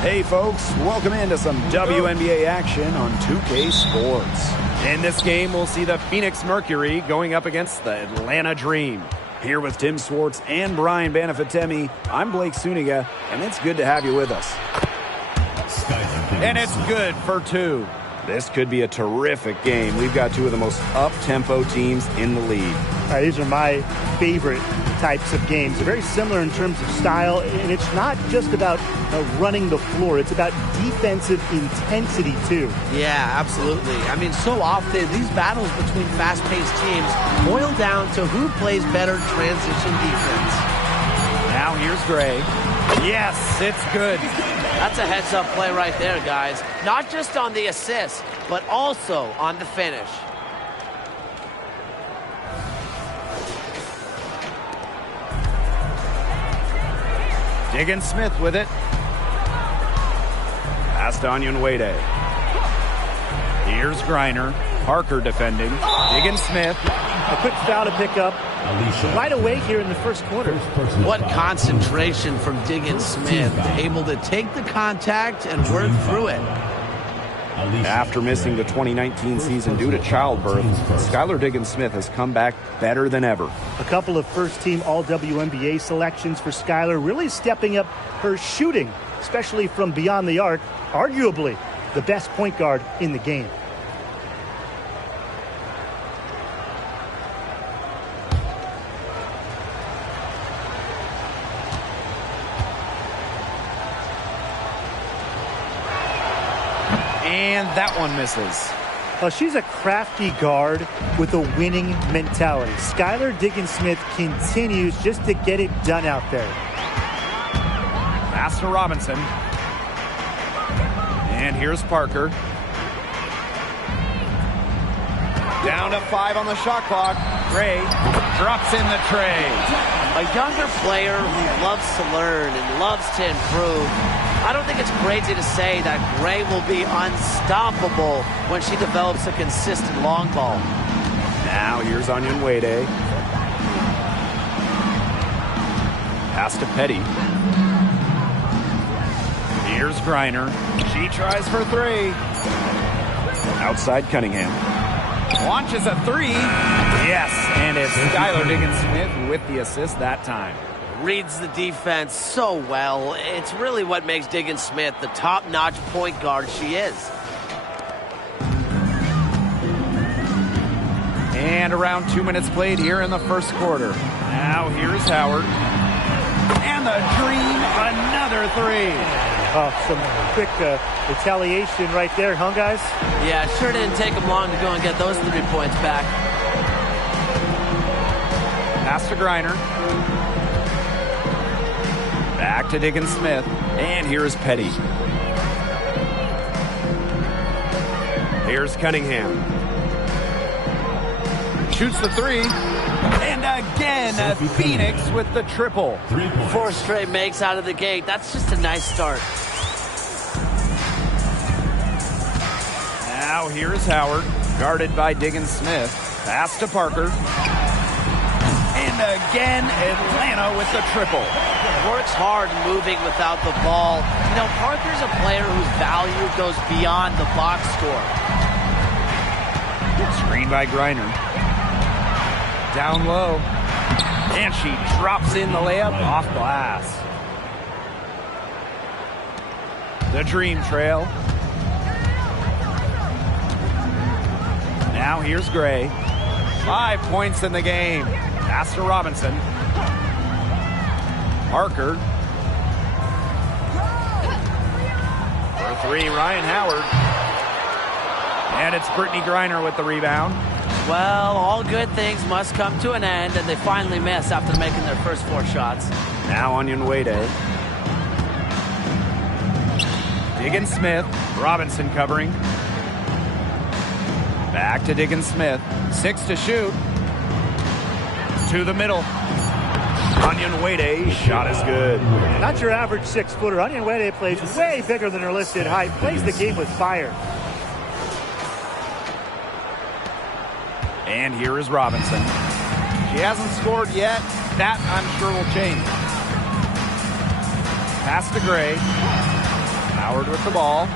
Hey folks, welcome into some WNBA action on 2K Sports. In this game, we'll see the Phoenix Mercury going up against the Atlanta Dream. Here with Tim Swartz and Brian Banafitemi, I'm Blake Suniga, and it's good to have you with us. And it's good for two. This could be a terrific game. We've got two of the most up-tempo teams in the league. These are my favorite types of games. They're very similar in terms of style, and it's not just about running the floor. It's about defensive intensity, too. Yeah, absolutely. I mean, so often these battles between fast-paced teams boil down to who plays better transition defense. Now here's Gray. Yes, it's good. That's a heads-up play right there, guys. Not just on the assist, but also on the finish. Diggins-Smith with it. Pass to Onyenwere. Here's Griner. Parker defending. Diggins-Smith. A quick foul to pick up right away here in the first quarter. What concentration from Diggins-Smith, able to take the contact and work through it. After missing the 2019 season due to childbirth, Skylar Diggins-Smith has come back better than ever. A couple of first-team All-WNBA selections for Skylar, really stepping up her shooting, especially from beyond the arc, arguably the best point guard in the game. And that one misses. Well, she's a crafty guard with a winning mentality. Skylar Diggins-Smith continues just to get it done out there. Pass to Robinson. And here's Parker. Down to 5 on the shot clock. Gray drops in the tray. A younger player who loves to learn and loves to improve. I don't think it's crazy to say that Gray will be unstoppable when she develops a consistent long ball. Now here's Onyenwere. Pass to Petty. Here's Griner. She tries for 3. Outside Cunningham. Launches a 3. Yes, and it's Skylar Diggins-Smith with the assist that time. Reads the defense so well. It's really what makes Diggins-Smith the top-notch point guard she is. And around 2 minutes played here in the first quarter. Now here's Howard. And the Dream, another 3. Some quick retaliation right there, huh, guys? Yeah, it sure didn't take them long to go and get those 3 points back. Pass to Griner. Back to Diggins-Smith. And here's Petty. Here's Cunningham. Shoots the 3. And again, Phoenix with the triple. 4 straight makes out of the gate. That's just a nice start. Now here's Howard, guarded by Diggins-Smith. Pass to Parker. And again, Atlanta with the triple. Works hard moving without the ball. You know, Parker's a player whose value goes beyond the box score. Screen by Griner. Down low. And she drops in the layup off glass. The Dream trail. Now here's Gray. 5 points in the game. Pass to Robinson. Parker. For 3, Ryan Howard. And it's Brittany Griner with the rebound. Well, all good things must come to an end, and they finally miss after making their first 4 shots. Now Onyenwere. Diggins-Smith. Robinson covering. Back to Diggins-Smith. 6 to shoot. To the middle. Onyenwere, shot is good. Not your average 6-footer. Onyenwere plays way bigger than her listed height. Plays the game with fire. And here is Robinson. She hasn't scored yet. That, I'm sure, will change. Pass to Gray. Howard with the ball.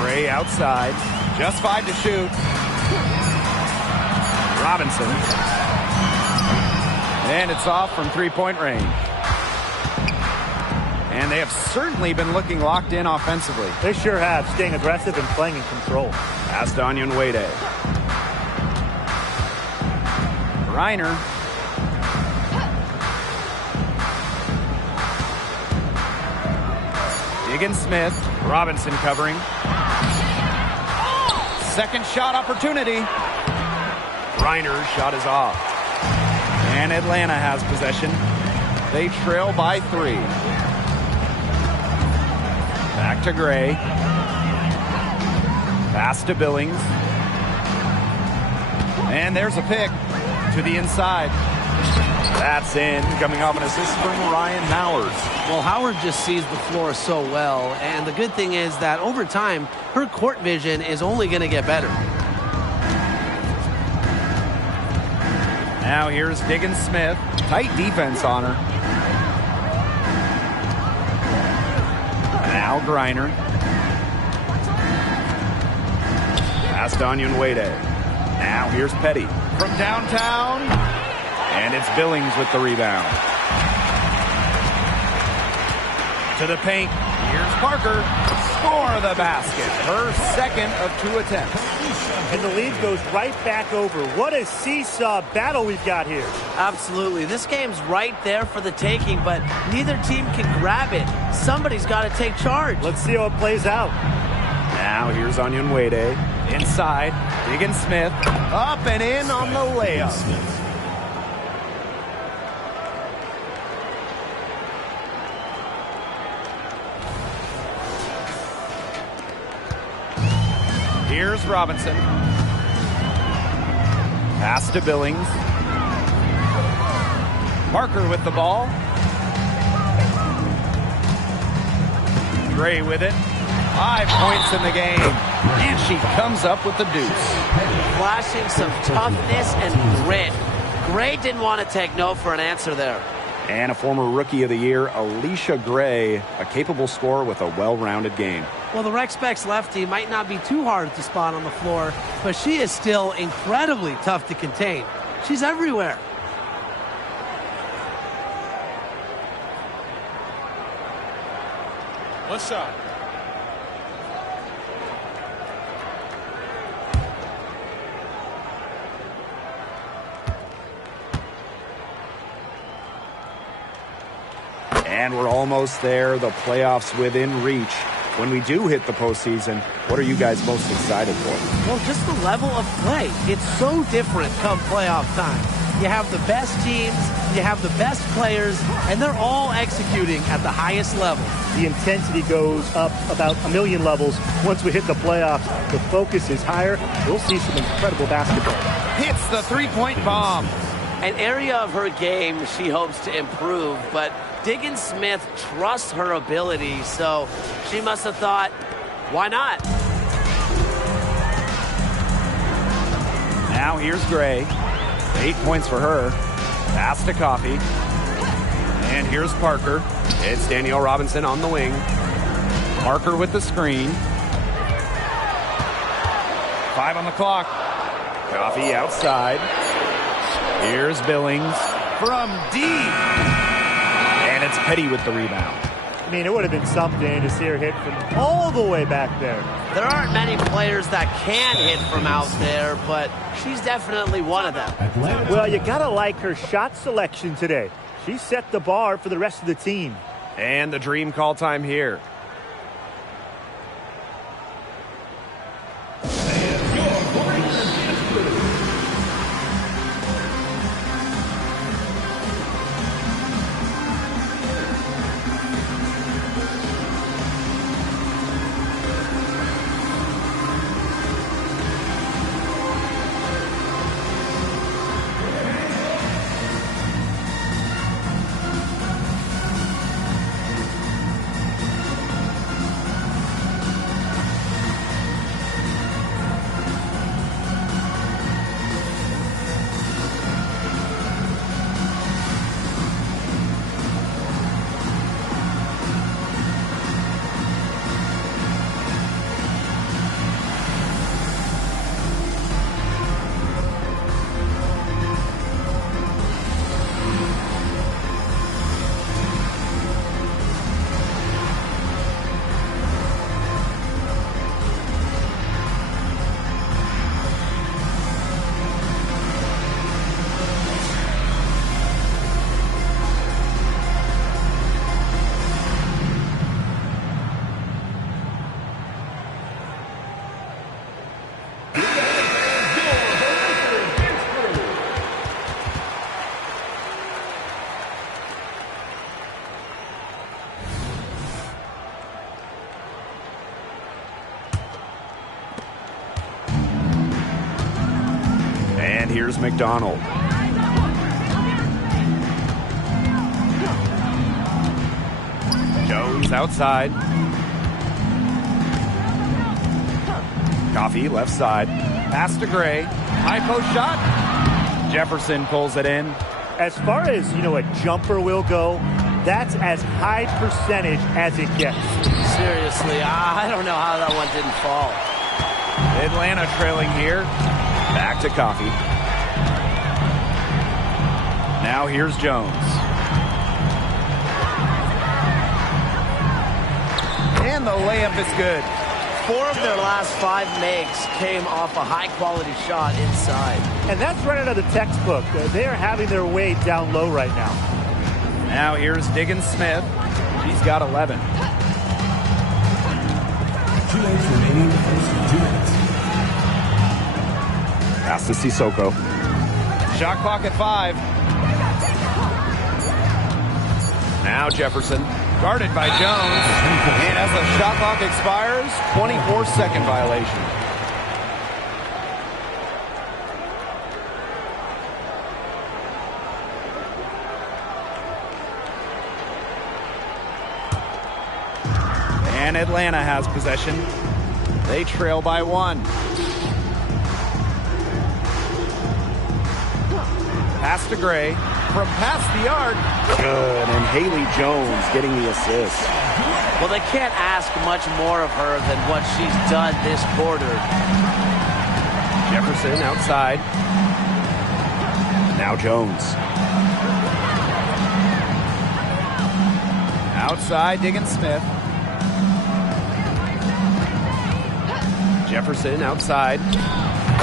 Gray outside. Just 5 to shoot. Robinson. And it's off from three-point range. And they have certainly been looking locked in offensively. They sure have, staying aggressive and playing in control. Pass to Onyenwere. Reiner. Diggins-Smith. Robinson covering. Second shot opportunity. Reiner's shot is off. And Atlanta has possession. They trail by 3. Back to Gray. Pass to Billings. And there's a pick to the inside. That's in, coming off an assist from Ryan Howard. Well, Howard just sees the floor so well, and the good thing is that over time, her court vision is only going to get better. Now here's Diggins-Smith. Tight defense on her. Now Griner. Pass to Onyenwere. Now here's Petty from downtown. And it's Billings with the rebound. To the paint. Here's Parker. Score the basket. Her second of 2 attempts. And the lead goes right back over. What a seesaw battle we've got here. Absolutely. This game's right there for the taking, but neither team can grab it. Somebody's got to take charge. Let's see how it plays out. Now here's Onyenwere. Inside. Diggins-Smith. Up and in on the layup. Here's Robinson. Pass to Billings. Parker with the ball. Gray with it. 5 points in the game. And she comes up with the deuce. Flashing some toughness and grit. Gray didn't want to take no for an answer there. And a former Rookie of the Year, Alicia Gray, a capable scorer with a well-rounded game. Well, the Rec Specs lefty might not be too hard to spot on the floor, but she is still incredibly tough to contain. She's everywhere. What's up? And we're almost there. The playoffs within reach. When we do hit the postseason, what are you guys most excited for? Well, just the level of play. It's so different come playoff time. You have the best teams, you have the best players, and they're all executing at the highest level. The intensity goes up about a million levels. Once we hit the playoffs, the focus is higher. We'll see some incredible basketball. Hits the three-point bomb. An area of her game she hopes to improve, but Diggins-Smith trusts her ability, so she must have thought, why not? Now here's Gray. 8 points for her. Pass to Coffey. And here's Parker. It's Danielle Robinson on the wing. Parker with the screen. 5 on the clock. Coffey outside. Here's Billings from deep. And it's Petty with the rebound. I mean, it would have been something to see her hit from all the way back there. There aren't many players that can hit from out there, but she's definitely one of them. Well, you got to like her shot selection today. She set the bar for the rest of the team. And the dream call time here. here's McDonald. Jones outside. Coffee left side. Pass to Gray. High post shot. Jefferson pulls it in. As far as, a jumper will go, that's as high percentage as it gets. Seriously, I don't know how that one didn't fall. Atlanta trailing here. Back to Coffee. Now here's Jones. And the layup is good. 4 of their last 5 makes came off a high-quality shot inside. And that's right out of the textbook. They are having their way down low right now. Now here's Diggins Smith. She's got 11. 2 minutes remaining in the first 2 minutes. Pass to Sissoko. Shot clock at 5. Now Jefferson. Guarded by Jones. And as the shot clock expires, 24-second violation. And Atlanta has possession. They trail by 1. Pass to Gray. From past the arc. Good. And Haley Jones getting the assist. Well, they can't ask much more of her than what she's done this quarter. Jefferson outside. Now Jones. Outside, Diggins Smith. Jefferson outside.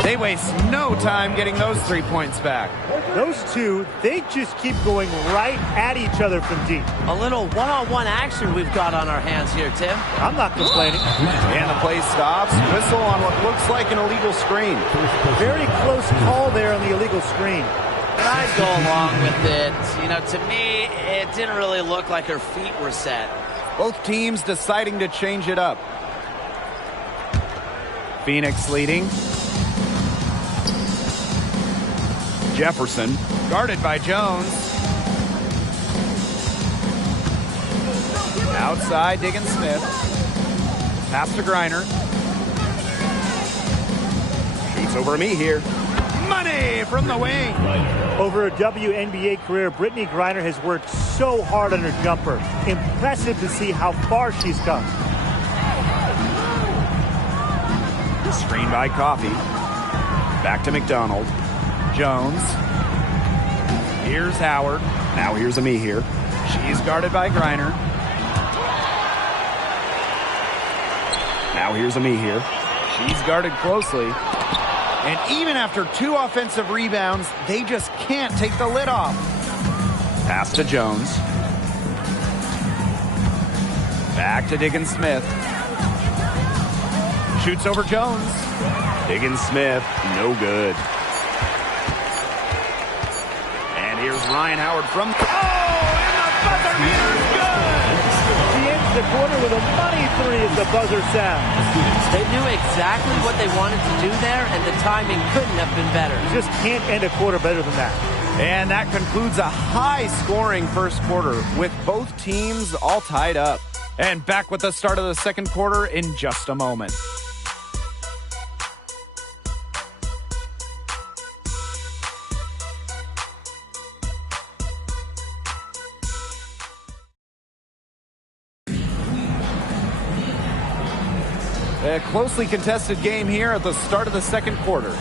They waste no time getting those 3 points back. Those two, they just keep going right at each other from deep. A little one-on-one action we've got on our hands here, Tim. I'm not complaining. And the play stops. Whistle on what looks like an illegal screen. Very close call there on the illegal screen. And I'd go along with it. To me, it didn't really look like her feet were set. Both teams deciding to change it up. Phoenix leading. Jefferson, guarded by Jones. Outside, Diggins Smith. Pass to Griner. Shoots over me here. Money from the wing. Over a WNBA career, Brittany Griner has worked so hard on her jumper. Impressive to see how far she's come. Screen by Coffee. Back to McDonald. Jones. Here's Howard. Now here's Ami here. She's guarded by Griner. Now here's Ami here. She's guarded closely. And even after 2 offensive rebounds, they just can't take the lid off. Pass to Jones. Back to Diggins Smith. Shoots over Jones. Diggins Smith, no good. And here's Ryan Howard from... Oh, and the buzzer beater's good! She ends the quarter with a money 3 as the buzzer sounds. They knew exactly what they wanted to do there, and the timing couldn't have been better. You just can't end a quarter better than that. And that concludes a high-scoring first quarter with both teams all tied up. And back with the start of the second quarter in just a moment. A closely contested game here at the start of the second quarter.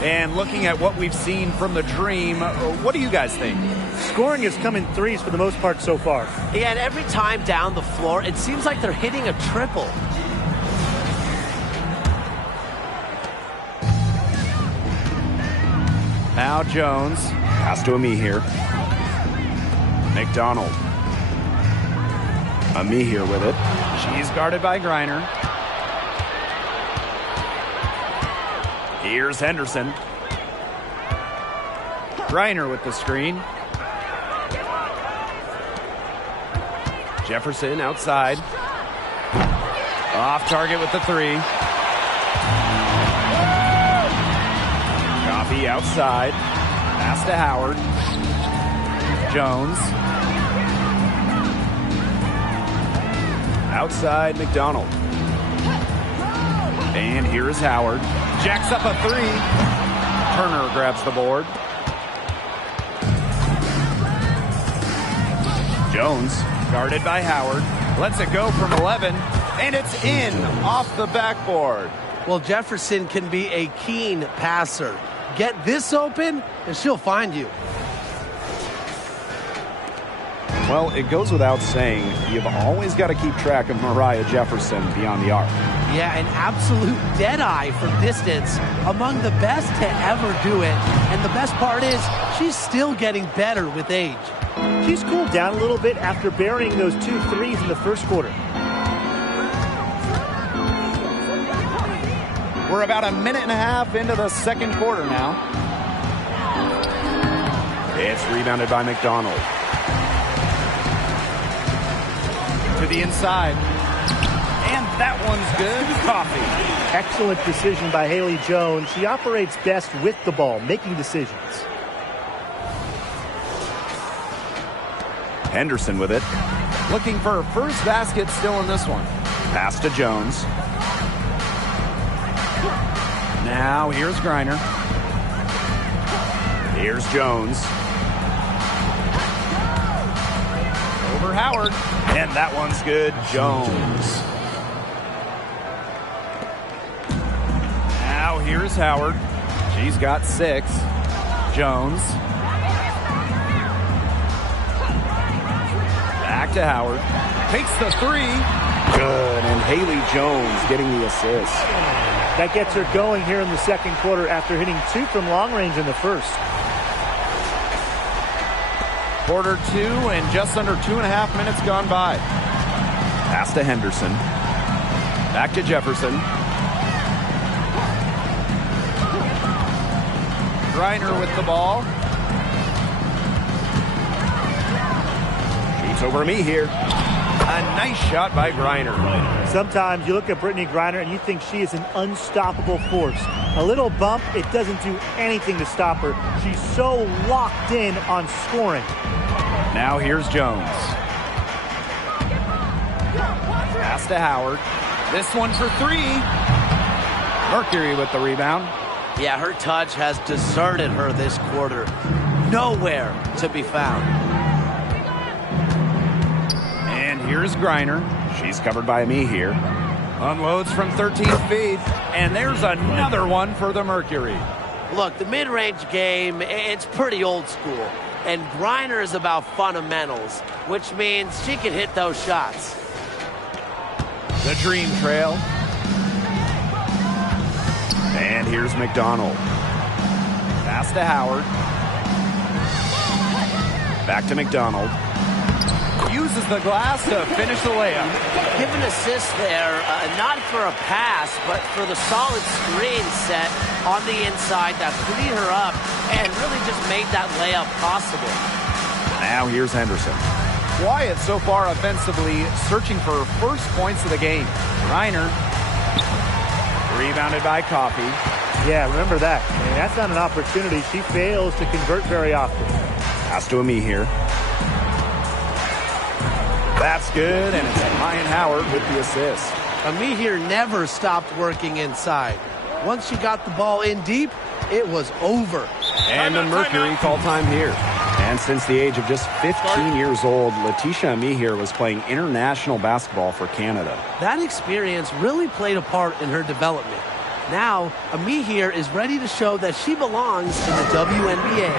And looking at what we've seen from the Dream, what do you guys think? Scoring has come in 3s for the most part so far. Yeah, and every time down the floor, it seems like they're hitting a triple. Now Jones. Pass to Ami here. McDonald. Ami here with it. She's guarded by Griner. Here's Henderson. Griner with the screen. Jefferson outside. Off target with the 3. Coffee Key outside. Pass to Howard. Jones. Outside McDonald. And here is Howard. Jacks up a three. Turner grabs the board. Jones, guarded by Howard. Lets it go from 11. And it's in off the backboard. Well, Jefferson can be a keen passer. Get this open, and she'll find you. Well, it goes without saying, you've always got to keep track of Mariah Jefferson beyond the arc. Yeah, an absolute deadeye from distance. Among the best to ever do it. And the best part is, she's still getting better with age. She's cooled down a little bit after burying those 2 threes in the first quarter. We're about a minute and a half into the second quarter now. It's rebounded by McDonald. To the inside. And that one's good. Coffee. Excellent decision by Haley Jones. She operates best with the ball, making decisions. Henderson with it. Looking for her first basket still in this one. Pass to Jones. Now here's Griner. Here's Jones. Over Howard. And that one's good. Jones. Now here's Howard. She's got 6. Jones. Back to Howard. Takes the 3. Good. And Haley Jones getting the assist. That gets her going here in the second quarter after hitting 2 from long range in the first. Quarter 2 and just under 2.5 minutes gone by. Pass to Henderson. Back to Jefferson. Griner with the ball. Shoots over me here. A nice shot by Griner. Sometimes you look at Brittany Griner and you think she is an unstoppable force. A little bump, it doesn't do anything to stop her. She's so locked in on scoring. Now here's Jones. Pass to Howard. This one for 3. Mercury with the rebound. Yeah, her touch has deserted her this quarter. Nowhere to be found. And here's Griner. She's covered by me here. Unloads from 13 feet. And there's another one for the Mercury. Look, the mid-range game, it's pretty old school. And Griner is about fundamentals, which means she can hit those shots. The dream trail. And here's McDonald. Pass to Howard. Back to McDonald. Uses the glass to finish the layup. Give an assist there, not for a pass, but for the solid screen set on the inside that freed her up and really just made that layup possible. Now here's Henderson. Quiet so far offensively, searching for her first points of the game. Griner. Rebounded by Coffee. Yeah, remember that. And that's not an opportunity. She fails to convert very often. Pass to Ami here. That's good, and it's Ryan Howard with the assist. Ami here never stopped working inside. Once she got the ball in deep, it was over. And the Mercury call time here. And since the age of just 15 years old, Letitia Ami here was playing international basketball for Canada. That experience really played a part in her development. Now, Ami here is ready to show that she belongs in the WNBA.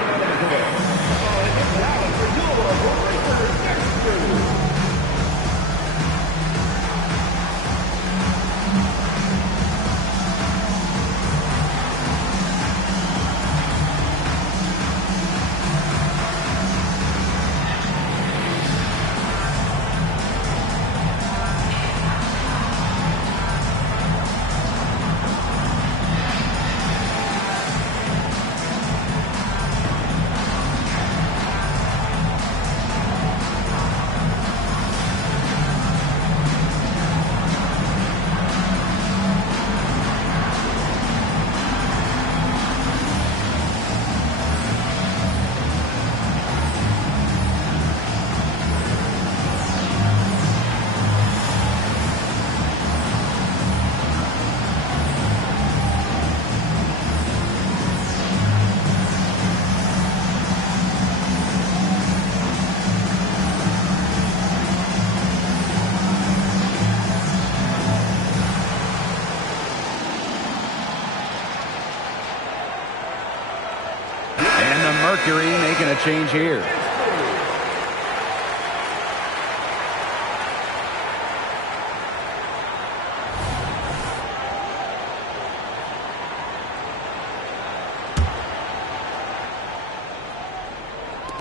Mercury making a change here.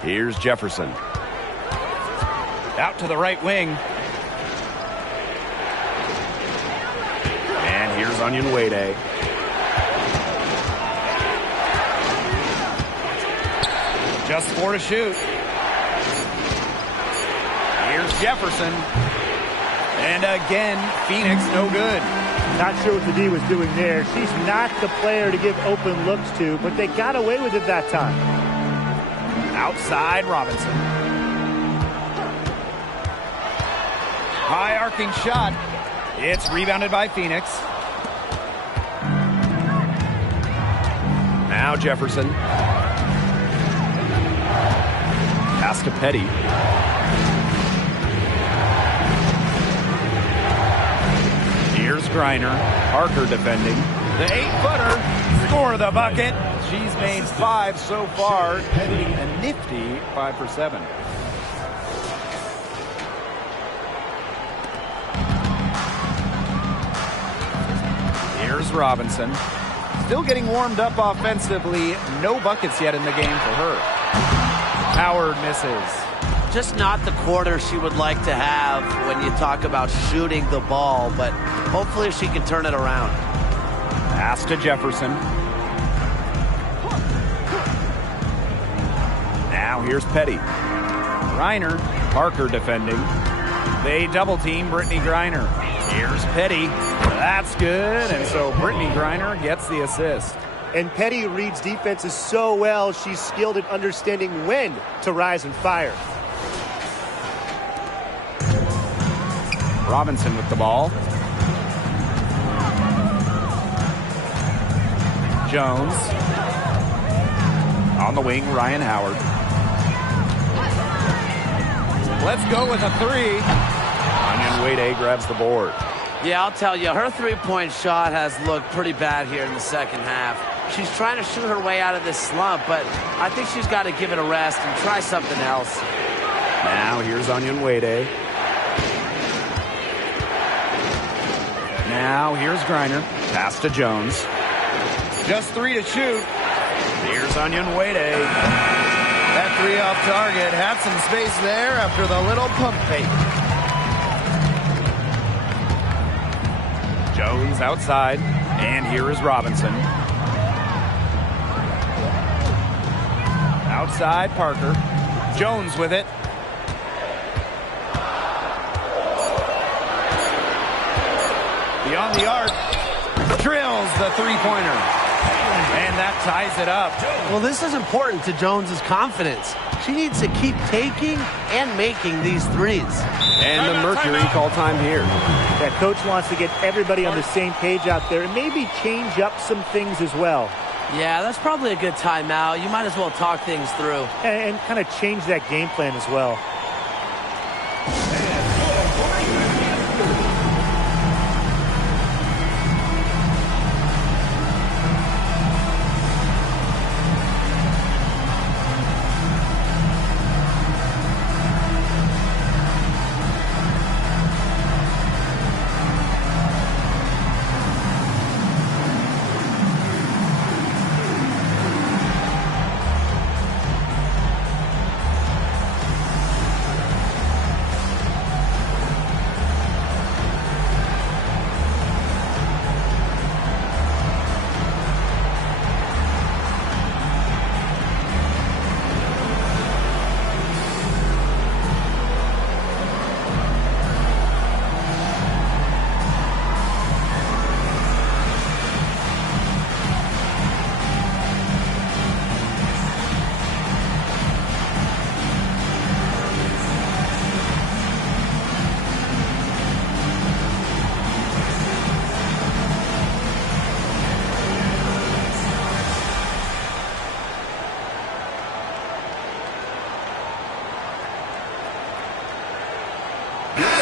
Here's Jefferson. Out to the right wing. And here's WNBA. Just 4 to shoot. Here's Jefferson. And again, Phoenix no good. Not sure what the D was doing there. She's not the player to give open looks to, but they got away with it that time. Outside Robinson. High arcing shot. It's rebounded by Phoenix. Now Jefferson. Pass to Petty. Here's Griner. Parker defending. The 8-footer. Score the bucket. She's made 5 so far. Shooting a nifty 5 for 7. Here's Robinson. Still getting warmed up offensively. No buckets yet in the game for her. Howard misses. Just not the quarter she would like to have when you talk about shooting the ball, but hopefully she can turn it around. Pass to Jefferson. Now here's Petty. Griner. Parker defending. They double team Brittany Griner. Here's Petty. That's good. And so Brittany Griner gets the assist. And Petty reads defenses so well, she's skilled at understanding when to rise and fire. Robinson with the ball. Jones. On the wing, Ryan Howard. Let's go with a 3. WNBA grabs the board. Yeah, I'll tell you, her three-point shot has looked pretty bad here in the second half. She's trying to shoot her way out of this slump, but I think she's got to give it a rest and try something else. Now here's WNBA. Now here's Griner. Pass to Jones. Just 3 to shoot. Here's WNBA. That 3 off target had some space there after the little pump fake. Jones outside, and here is Robinson. Outside, Parker. Jones with it. Beyond the arc. Drills the three-pointer. And that ties it up. Well, this is important to Jones's confidence. She needs to keep taking and making these threes. And the Mercury call time here. That coach wants to get everybody on the same page out there and maybe change up some things as well. Yeah, that's probably a good timeout. You might as well talk things through. And kind of change that game plan as well.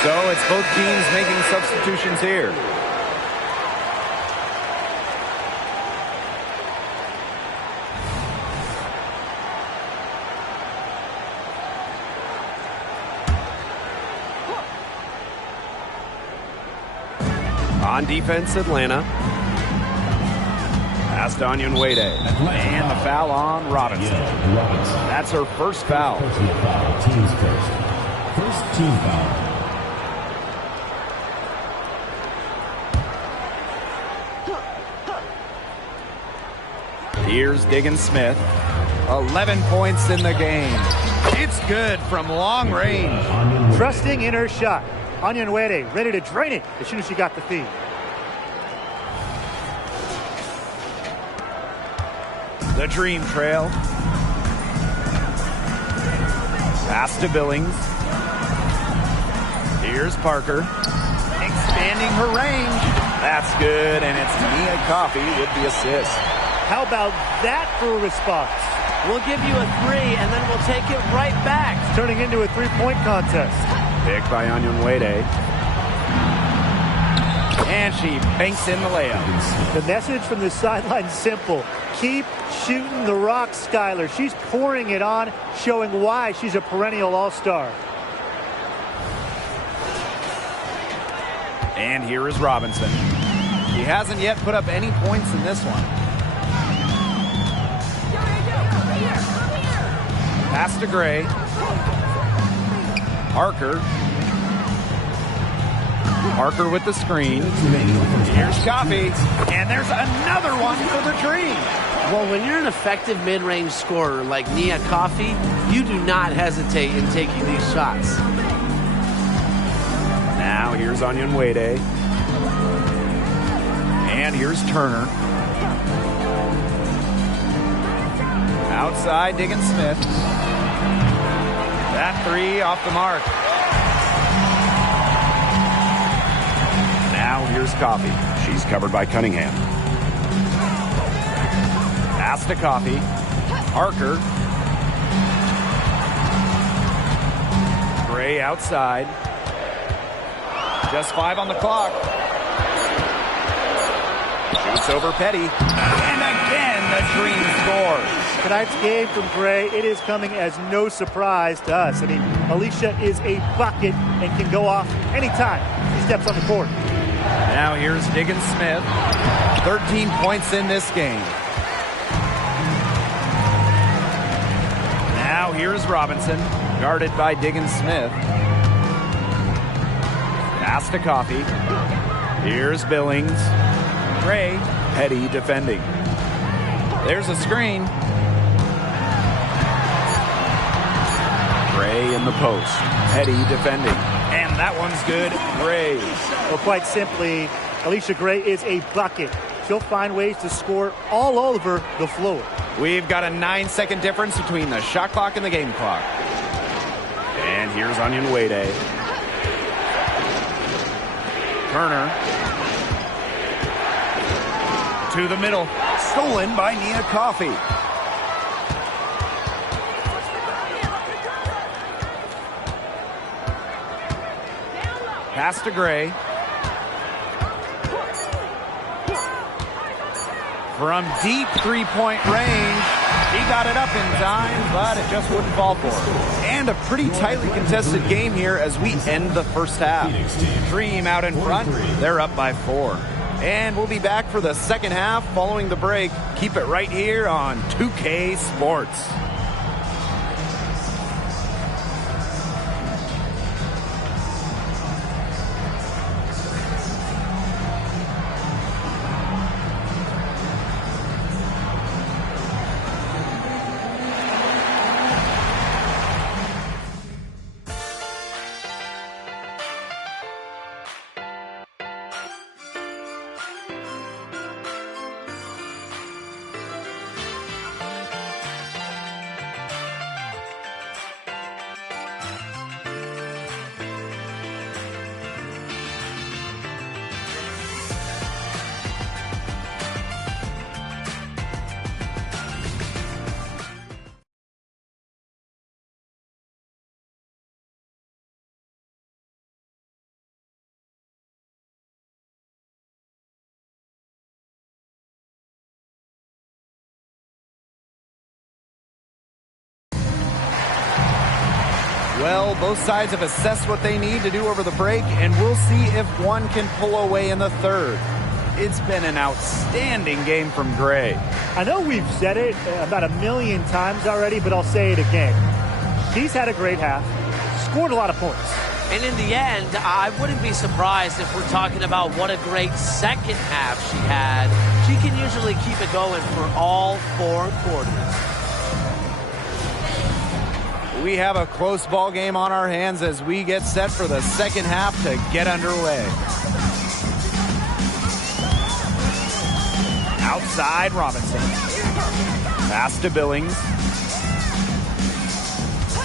So it's both teams making substitutions here. On defense, Atlanta. Pass to Onyenwere. And the foul on Robinson. That's her first foul. Personal foul, team's first. First team foul. Here's Diggins Smith. 11 points in the game. It's good from long range. Trusting in her shot. Onyenwere ready to drain it as soon as she got the feed. The Dream Trail. Pass to Billings. Here's Parker. Expanding her range. That's good, and it's Nia Coffey with the assist. How about that for a response? We'll give you a 3, and then we'll take it right back. Turning into a three-point contest. Picked by Onyenwere. And she banks in the layup. The message from the sideline simple. Keep shooting the rock, Skylar. She's pouring it on, showing why she's a perennial all-star. And here is Robinson. He hasn't yet put up any points in this one. Pass to Gray. Parker. Parker with the screen. Here's Coffey. And there's another one for the Dream. Well, when you're an effective mid-range scorer like Nia Coffey, you do not hesitate in taking these shots. Now here's Onyenwere. And here's Turner. Outside, Diggins Smith. That 3 off the mark. Now here's Coffey. She's covered by Cunningham. Pass to Coffey. Parker. Gray outside. Just 5 on the clock. Shoots over Petty. And again, the Dream scores. Tonight's game from Gray, it is coming as no surprise to us. I mean, Alicia is a bucket and can go off anytime she steps on the court. Now here's Diggins Smith. 13 points in this game. Now here's Robinson, guarded by Diggins Smith. Pass to Coffey. Here's Billings. Gray, Petty defending. There's a screen. Gray in the post. Petty defending. And that one's good. Gray. Well, quite simply, Alicia Gray is a bucket. She'll find ways to score all over the floor. We've got a 9-second difference between the shot clock and the game clock. And here's Onyenwere. Turner. To the middle. Stolen by Nia Coffey. Pass to Gray. From deep three-point range, he got it up in time, but it just wouldn't fall for her. And a pretty tightly contested game here as we end the first half. Dream out in front. They're up by 4. And we'll be back for the second half following the break. Keep it right here on 2K Sports. Well, both sides have assessed what they need to do over the break, and we'll see if one can pull away in the third. It's been an outstanding game from Gray. I know we've said it about a million times already, but I'll say it again. She's had a great half, scored a lot of points. And in the end, I wouldn't be surprised if we're talking about what a great second half she had. She can usually keep it going for all 4 quarters. We have a close ball game on our hands as we get set for the second half to get underway. Outside Robinson. Pass to Billings.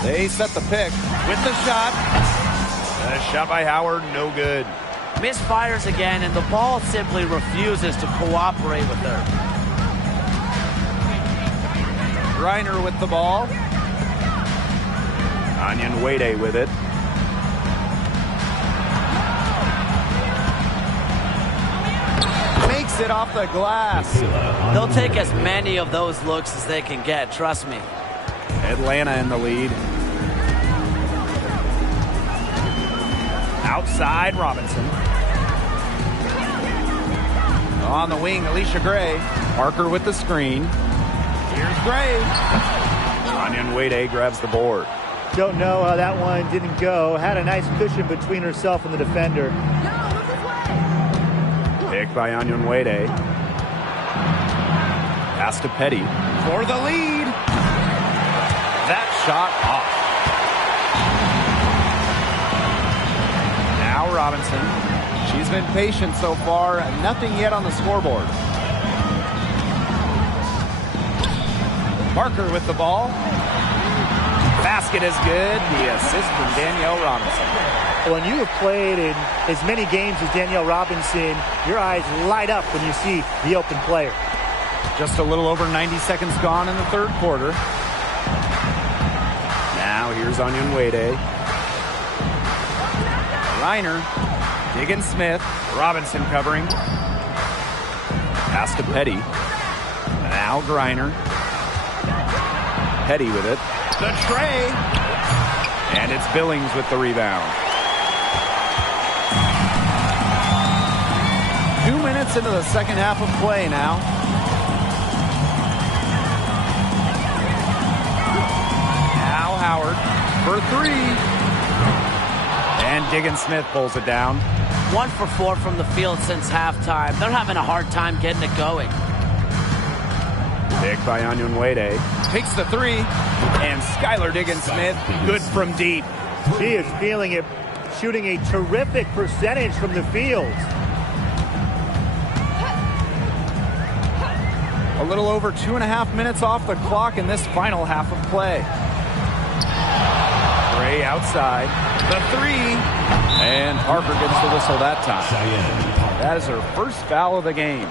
They set the pick with the shot. A shot by Howard, no good. Misfires again, and the ball simply refuses to cooperate with her. Reiner with the ball. Anyan Wade with it. Makes it off the glass. They'll take as many of those looks as they can get, trust me. Atlanta in the lead. Outside Robinson. On the wing, Alicia Gray. Parker with the screen. Here's Gray. Anyan Wade grabs the board. Don't know how that one didn't go. Had a nice cushion between herself and the defender. Pick by Anyan Wade. Pass to Petty. For the lead. That shot off. Now Robinson. She's been patient so far. Nothing yet on the scoreboard. Parker with the ball. Basket is good. The assist from Danielle Robinson. When you have played in as many games as Danielle Robinson, your eyes light up when you see the open player. Just a little over 90 seconds gone in the third quarter. Now here's Anyan Wade. Reiner. Diggins Smith. Robinson covering. Pass to Petty. Now Griner. Petty with it. The tray. And it's Billings with the rebound. 2 minutes into the second half of play now. Now Howard for 3. And Diggins Smith pulls it down. 1 for 4 from the field since halftime. They're having a hard time getting it going. Pick by Anyan Wade. Takes the 3. And Skylar Diggins Smith, good from deep. She is feeling it, shooting a terrific percentage from the field. A little over 2.5 minutes off the clock in this final half of play. Gray outside. The 3. And Parker gets the whistle that time. That is her first foul of the game.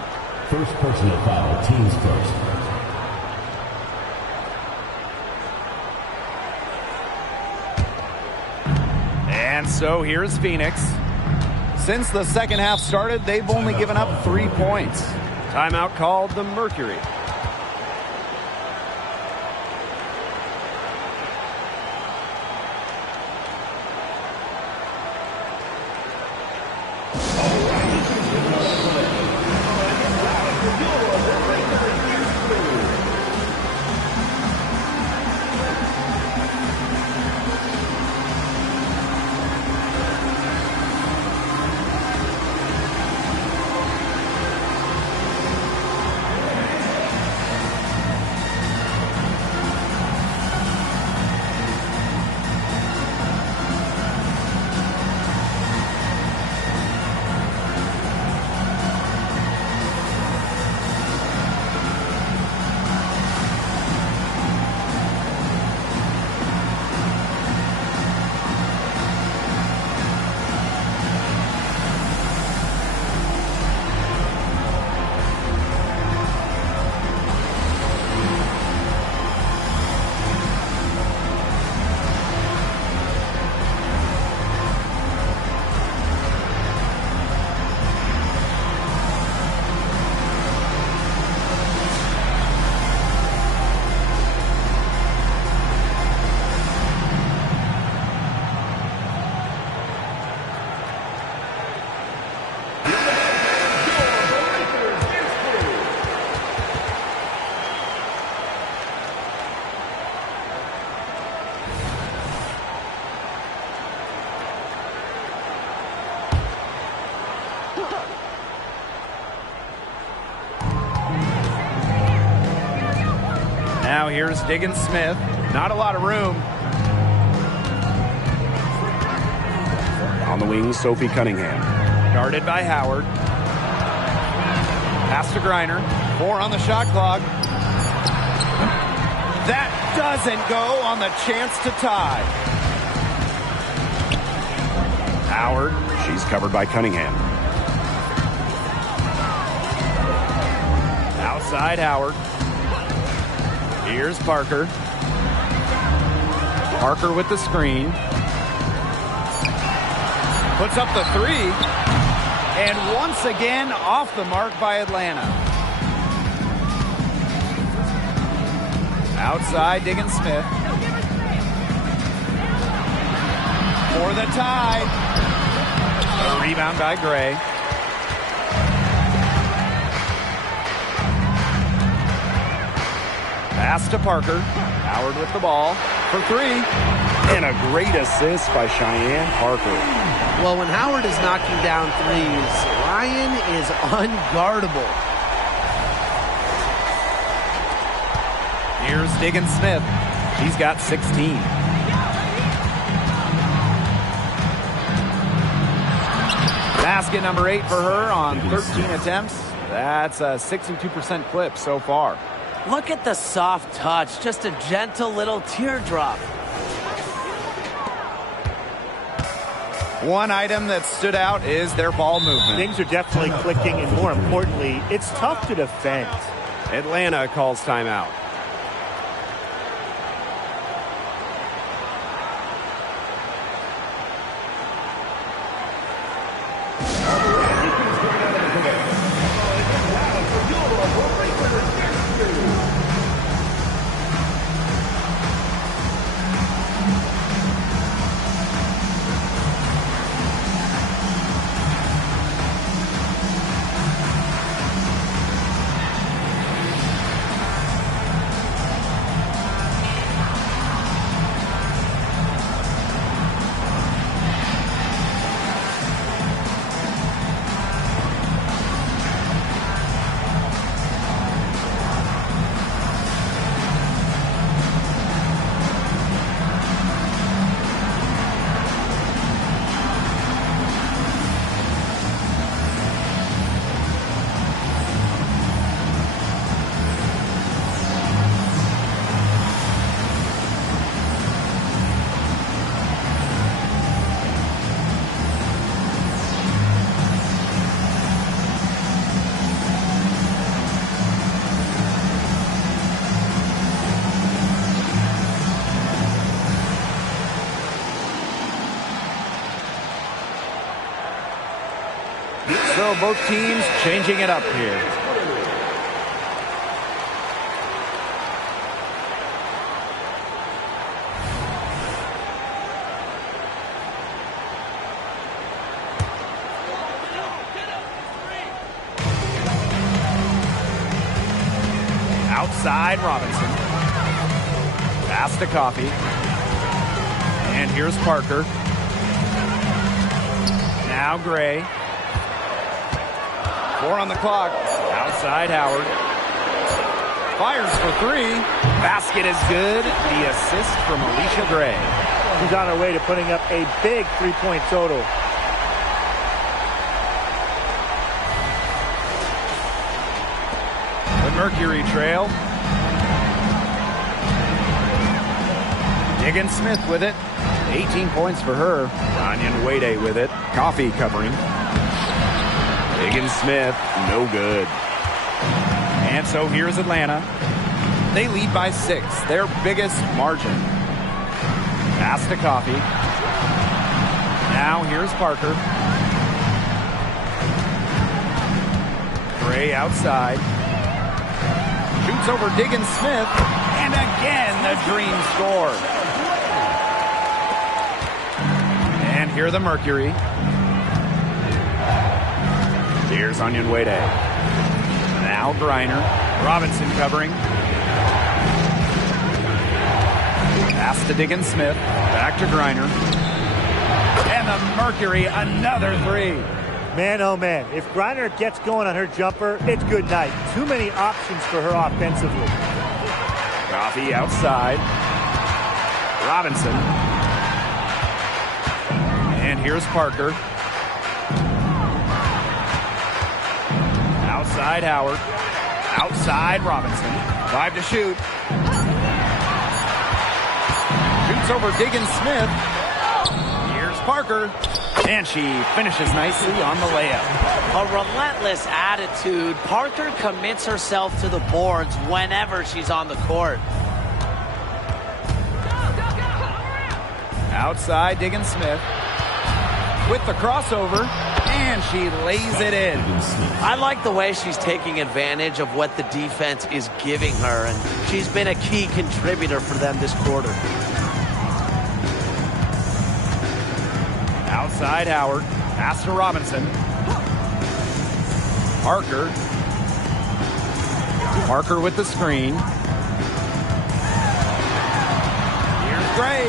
First personal foul, teams first. And so here's Phoenix. Since the second half started, they've only given up 3 points. Timeout called the Mercury. Now here's Diggins Smith. Not a lot of room. On the wing, Sophie Cunningham. Guarded by Howard. Pass to Griner. 4 on the shot clock. That doesn't go on the chance to tie. Howard. She's covered by Cunningham. Outside Howard. Here's Parker. Parker with the screen. Puts up the 3. And once again, off the mark by Atlanta. Outside, Diggins Smith. For the tie. A rebound by Gray. Pass to Parker. Howard with the ball for 3. And a great assist by Cheyenne Parker. Well, when Howard is knocking down threes, Ryan is unguardable. Here's Diggins Smith. She's got 16. Basket number 8 for her on 13 attempts. That's a 62% clip so far. Look at the soft touch. Just a gentle little teardrop. One item that stood out is their ball movement. Things are definitely clicking, and more importantly, it's tough to defend. Atlanta calls timeout. So both teams changing it up here. Outside Robinson. Pass to Coffey. And here's Parker. Now Gray. 4 on the clock. Outside Howard. Fires for 3. Basket is good. The assist from Alicia Gray. She's on her way to putting up a big three-point total. The Mercury trail. Diggins Smith with it. 18 points for her. Onion Wade with it. Coffey covering. Diggins Smith, no good. And so here's Atlanta. They lead by 6, their biggest margin. Pass to Coffey. Now here's Parker. Gray outside. Shoots over Diggins Smith. And again, the dream score. And here the Mercury. Here's Onion Wade. Now Griner. Robinson covering. Pass to Diggins Smith. Back to Griner. And the Mercury, another 3. Man, oh man, if Griner gets going on her jumper, it's good night. Too many options for her offensively. Coffee outside. Robinson. And here's Parker. Outside Howard. Outside Robinson. 5 to shoot. Shoots over Diggins-Smith. Here's Parker. And she finishes nicely on the layup. A relentless attitude. Parker commits herself to the boards whenever she's on the court. Outside Diggins-Smith. With the crossover. And she lays it in. I like the way she's taking advantage of what the defense is giving her, and she's been a key contributor for them this quarter. Outside Howard. Pass to Robinson. Parker. Parker with the screen. Here's Gray.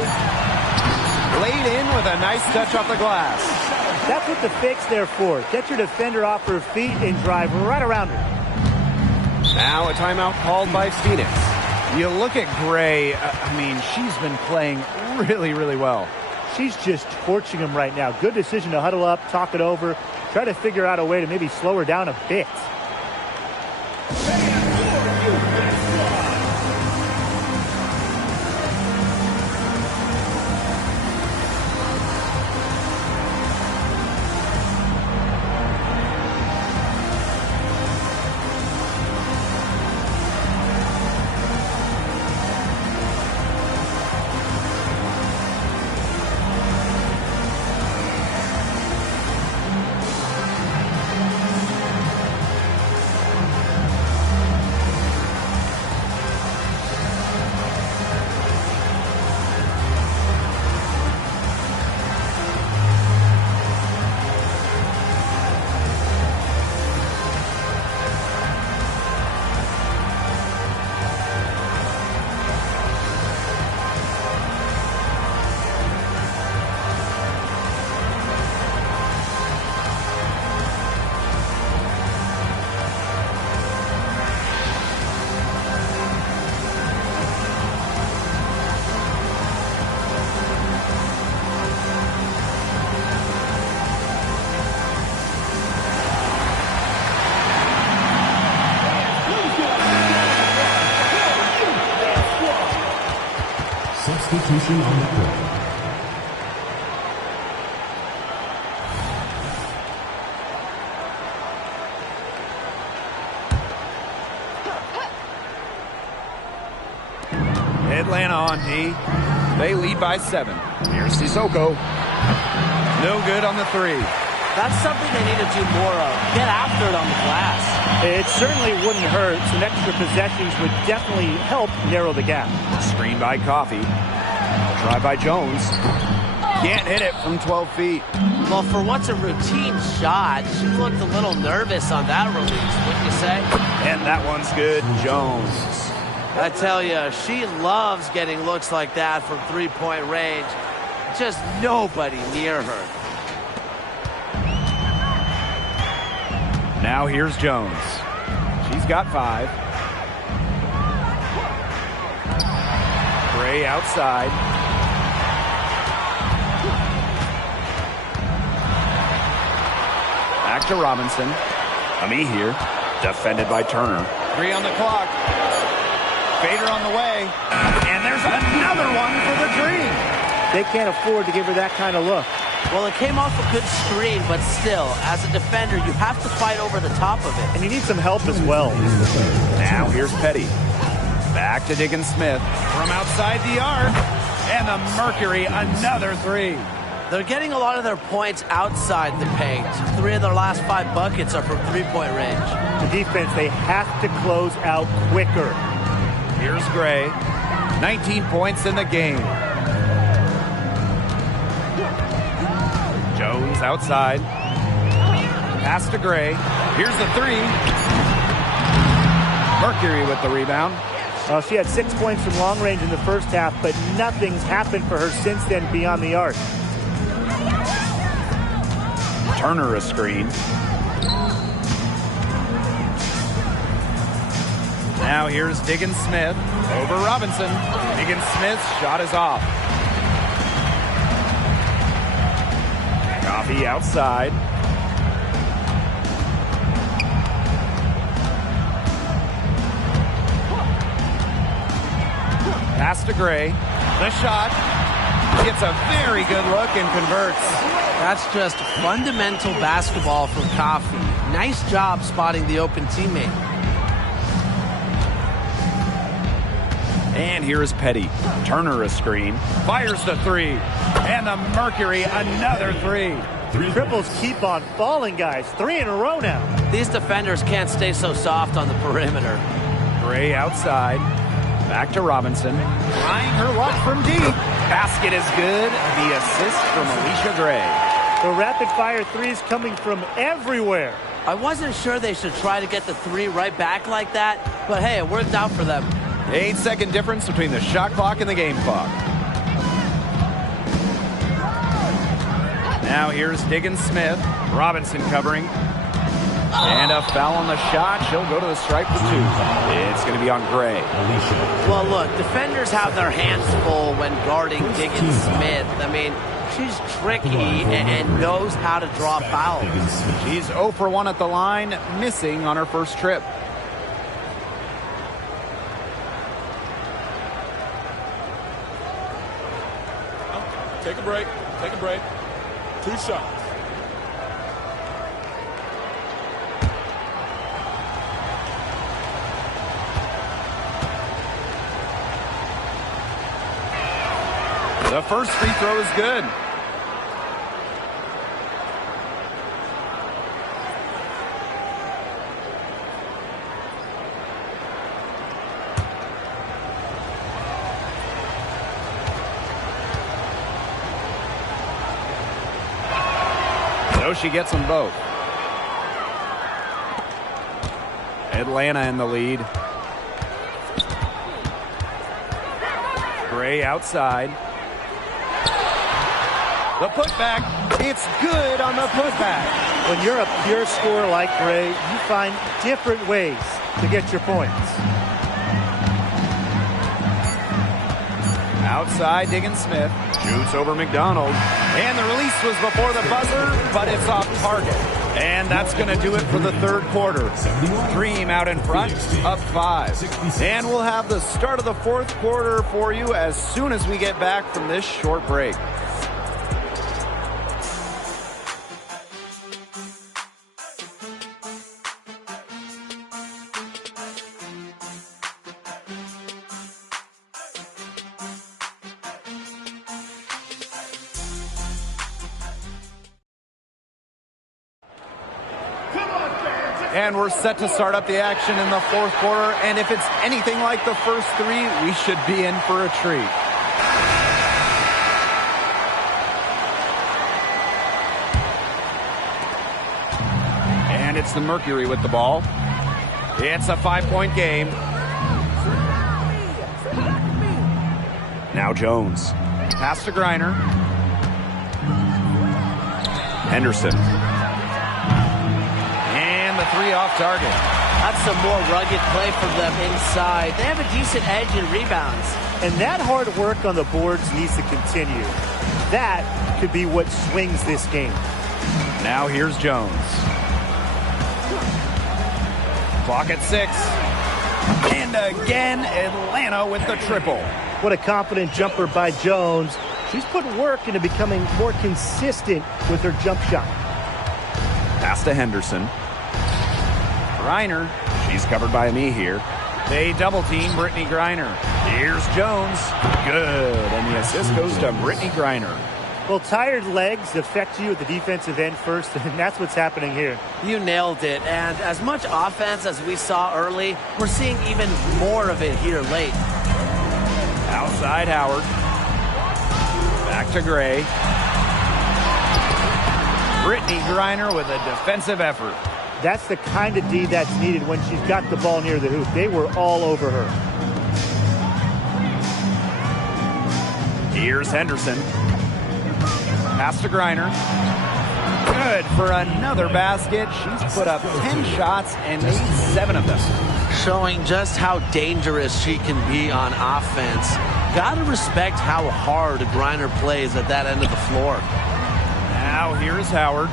Laid in with a nice touch off the glass. That's what the fake's there for. Get your defender off her feet and drive right around her. Now a timeout called by Phoenix. You look at Gray, I mean, she's been playing really, really well. She's just torching him right now. Good decision to huddle up, talk it over, try to figure out a way to maybe slow her down a bit. Substitution on the court. Atlanta on D. They lead by 7. Here's Sissoko. No good on the 3. That's something they need to do more of. Get after it on the glass. It certainly wouldn't hurt. Some extra possessions would definitely help narrow the gap. Screen by Coffee. Drive by Jones. Can't hit it from 12 feet. Well, for what's a routine shot, she looked a little nervous on that release, wouldn't you say? And that one's good. Jones. I tell you, she loves getting looks like that from three-point range. Just nobody near her. Now here's Jones. She's got 5. Gray outside. Back to Robinson. Ami here. Defended by Turner. 3 on the clock. Fader on the way. And there's another one for the Dream. They can't afford to give her that kind of look. Well, it came off a good screen, but still, as a defender, you have to fight over the top of it. And you need some help as well. Now here's Petty. Back to Diggins-Smith. From outside the arc. And the Mercury, another 3. They're getting a lot of their points outside the paint. 3 of their last 5 buckets are from three-point range. The defense, they have to close out quicker. Here's Gray. 19 points in the game. Jones outside. Pass to Gray. Here's the 3. Mercury with the rebound. Well, she had 6 points from long range in the first half, but nothing's happened for her since then beyond the arc. Turner a screen. Now Now here's Diggins Smith over Robinson. Diggins Smith's shot is off. Coffee outside. Pass to Gray. The shot. Gets a very good look and converts. That's just fundamental basketball from Coffee. Nice job spotting the open teammate. And here is Petty. Turner a screen. Fires the three. And the Mercury another three. Triples keep on falling, guys. 3 in a row now. These defenders can't stay so soft on the perimeter. Gray outside. Back to Robinson. Trying her luck from deep. Basket is good. The assist from Alicia Gray. The rapid-fire threes coming from everywhere. I wasn't sure they should try to get the three right back like that, but hey, it worked out for them. 8-second difference between the shot clock and the game clock. Now here's Diggins Smith. Robinson covering. And a foul on the shot. She'll go to the stripe for 2. It's going to be on Gray. Well, look, defenders have their hands full when guarding Diggins Smith. I mean, she's tricky and knows how to draw fouls. She's 0 for 1 at the line, missing on her first trip. Take a break. Take a break. 2 shots. The first free throw is good. So she gets them both. Atlanta in the lead. Gray outside. The putback, it's good on the putback. When you're a pure scorer like Gray, you find different ways to get your points. Outside, Diggins Smith shoots over McDonald. And the release was before the buzzer, but it's off target. And that's going to do it for the third quarter. Dream out in front, up 5. And we'll have the start of the fourth quarter for you as soon as we get back from this short break. And we're set to start up the action in the fourth quarter. And if it's anything like the first 3, we should be in for a treat. And it's the Mercury with the ball. It's a 5-point game. Now Jones. Pass to Griner. Henderson. The 3 off target. That's some more rugged play from them inside. They have a decent edge in rebounds. And that hard work on the boards needs to continue. That could be what swings this game. Now here's Jones. Clock at 6. And again, Atlanta with the triple. What a confident jumper by Jones. She's put work into becoming more consistent with her jump shot. Pass to Henderson. Griner, she's covered by me here. They double team Brittany Griner. Here's Jones. Good. And the assist goes to Brittany Griner. Well, tired legs affect you at the defensive end first, and that's what's happening here. You nailed it. And as much offense as we saw early, we're seeing even more of it here late. Outside Howard. Back to Gray. Brittany Griner with a defensive effort. That's the kind of D that's needed when she's got the ball near the hoop. They were all over her. Here's Henderson. Pass to Griner. Good for another basket. She's put up 10 shots and made 7 of them. showing just how dangerous she can be on offense. Gotta respect how hard Griner plays at that end of the floor. Now here's Howard.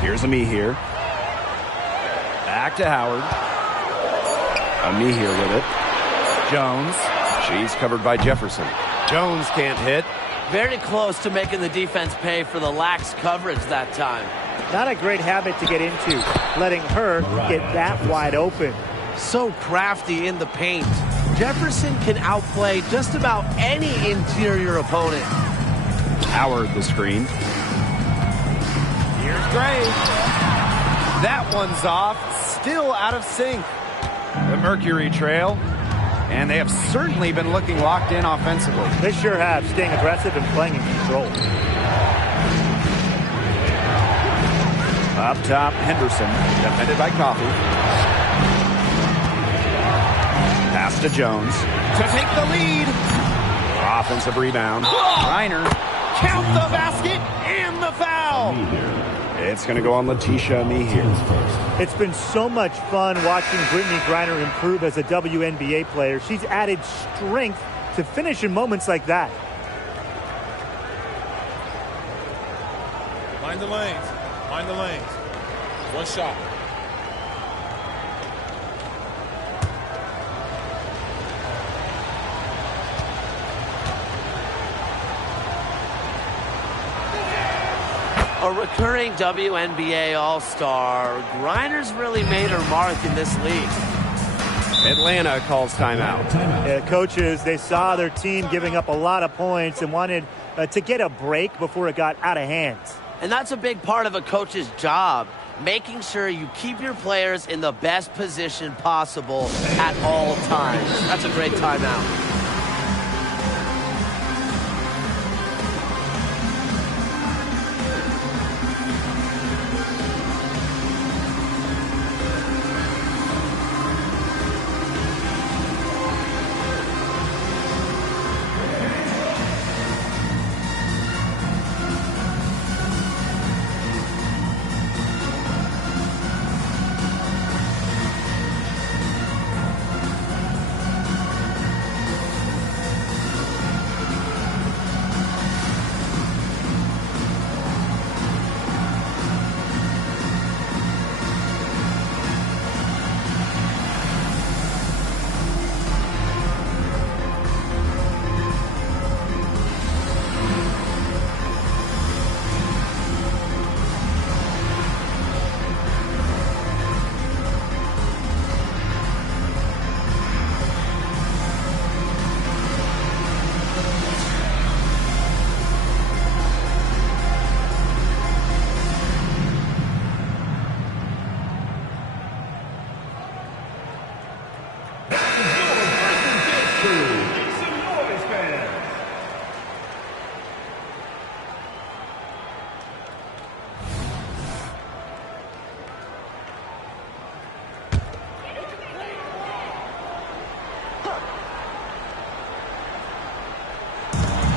Here's Ami here. Back to Howard. Ami here with it. Jones. She's covered by Jefferson. Jones can't hit. Very close to making the defense pay for the lax coverage that time. Not a great habit to get into, letting her get that wide open. So crafty in the paint. Jefferson can outplay just about any interior opponent. Howard the screen. Here's Gray. That one's off. Still out of sync. The Mercury trail. And they have certainly been looking locked in offensively. They sure have, staying aggressive and playing in control. Up top, Henderson, defended by Coffey. Pass to Jones. To take the lead. Offensive rebound. Griner. Count the basket and the foul. It's going to go on Letitia Ami here. It's been so much fun watching Brittany Griner improve as a WNBA player. She's added strength to finish in moments like that. Mind the lanes. Mind the lanes. One shot. A recurring WNBA All-Star, Griner's really made her mark in this league. Atlanta calls timeout. Yeah, coaches, they saw their team giving up a lot of points and wanted to get a break before it got out of hand. And that's a big part of a coach's job, making sure you keep your players in the best position possible at all times. That's a great timeout.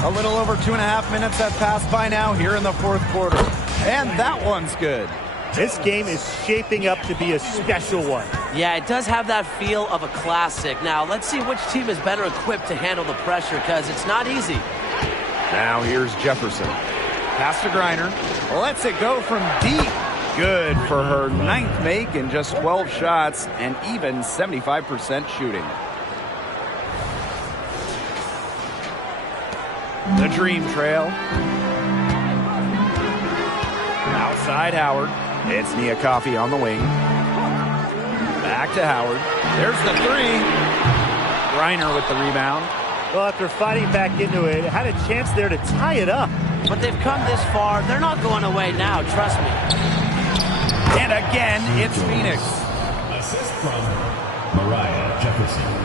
A little over 2.5 minutes have passed by now here in the fourth quarter. And that one's good. This game is shaping up to be a special one. Yeah, it does have that feel of a classic. Now, let's see which team is better equipped to handle the pressure, because it's not easy. Now here's Jefferson. Pass to Griner. Lets it go from deep. Good for her 9th make in just 12 shots and even 75% shooting. The dream trail. Outside Howard. It's Nia Coffey on the wing. Back to Howard. There's the three. Griner with the rebound. Well, after fighting back into it, had a chance there to tie it up. But they've come this far. They're not going away now, trust me. And again, it's Phoenix. Assist from Mariah Jefferson.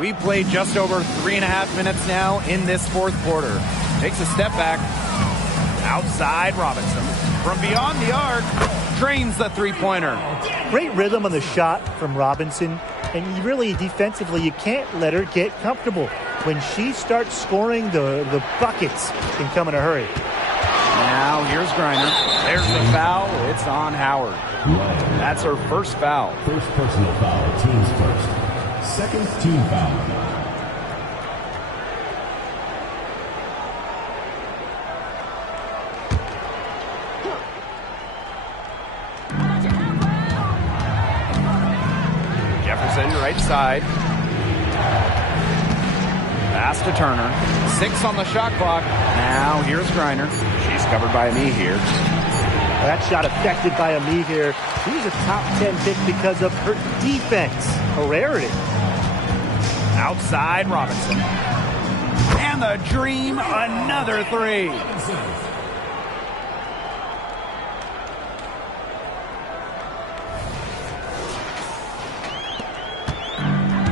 We played just over 3.5 minutes now in this fourth quarter. Takes a step back. Outside Robinson. From beyond the arc, drains the three-pointer. Great rhythm on the shot from Robinson. And really, defensively, you can't let her get comfortable. When she starts scoring, the buckets can come in a hurry. Now here's Griner. There's the foul. It's on Howard. That's her first foul. First personal foul, team's first. Second team foul. Jefferson, right side. Pass to Turner. 6 on the shot clock. Now here's Griner. She's covered by a knee here. That shot affected by a knee here. She was a top 10 pick because of her defense. A rarity. Outside Robinson. And the Dream, another three.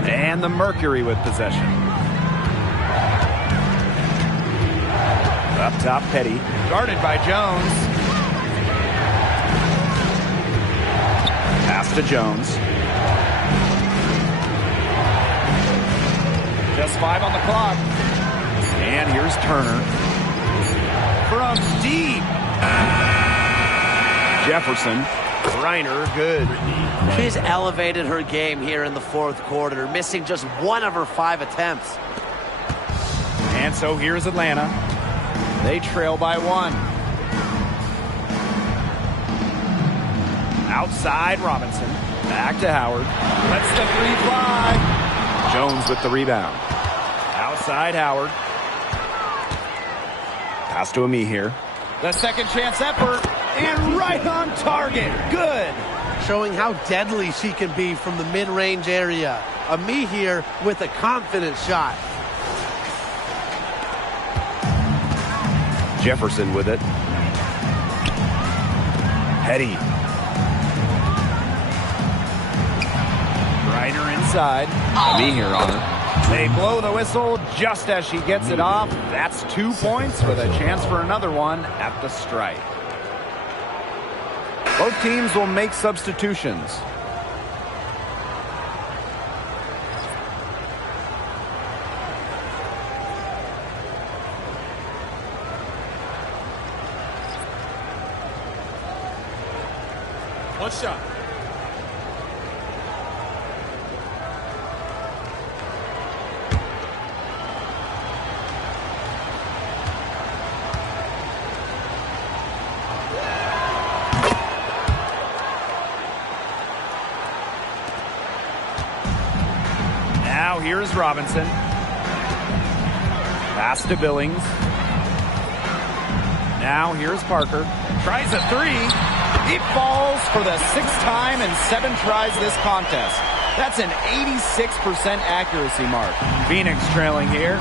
And the Mercury with possession. Up top, Petty. Guarded by Jones. Pass to Jones. Just 5 on the clock. And here's Turner. From deep. Jefferson. Griner, good. She's elevated her game here in the fourth quarter, missing just 1 of her 5 attempts. And so here's Atlanta. They trail by 1. Outside Robinson. Back to Howard. Lets the 3 fly. Jones with the rebound. Outside Howard. Pass to Ami here. The second chance effort. And right on target. Good. Showing how deadly she can be from the mid-range area. Ami here with a confident shot. Jefferson with it. Petty. Griner inside. Ami here on her. They blow the whistle just as she gets it off. That's 2 points with a chance for another one at the stripe. Both teams will make substitutions. One shot. Now here's Robinson. Pass to Billings. Now here's Parker. Tries a 3. It falls for the 6th time in 7 tries this contest. That's an 86% accuracy mark. Phoenix trailing here.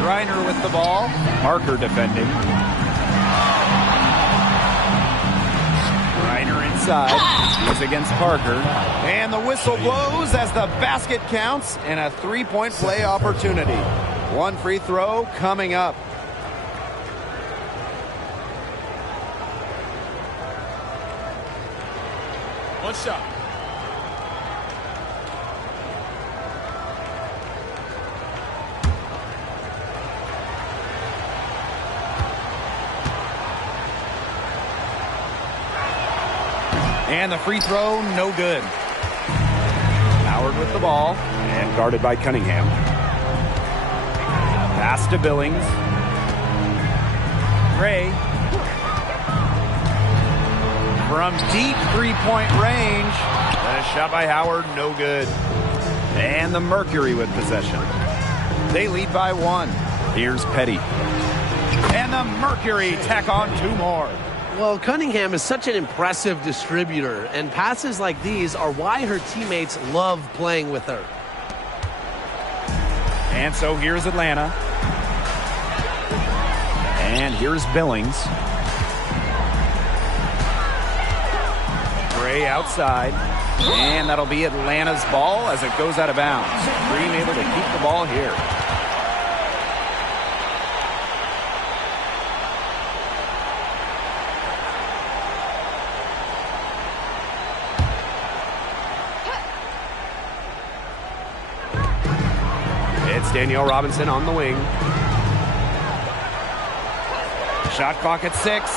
Griner with the ball. Parker defending. Griner inside. He's against Parker. And the whistle blows as the basket counts and a 3-point play opportunity. 1 free throw coming up. One shot. And the free throw, no good. Howard with the ball and guarded by Cunningham. Pass to Billings. Gray. From deep 3-point range. And a shot by Howard, no good. And the Mercury with possession. They lead by 1. Here's Petty. And the Mercury tack on 2 more. Well, Cunningham is such an impressive distributor, and passes like these are why her teammates love playing with her. And so here's Atlanta. And here's Billings. Gray outside. And that'll be Atlanta's ball as it goes out of bounds. Green able to keep the ball here. Danielle Robinson on the wing. Shot clock at 6.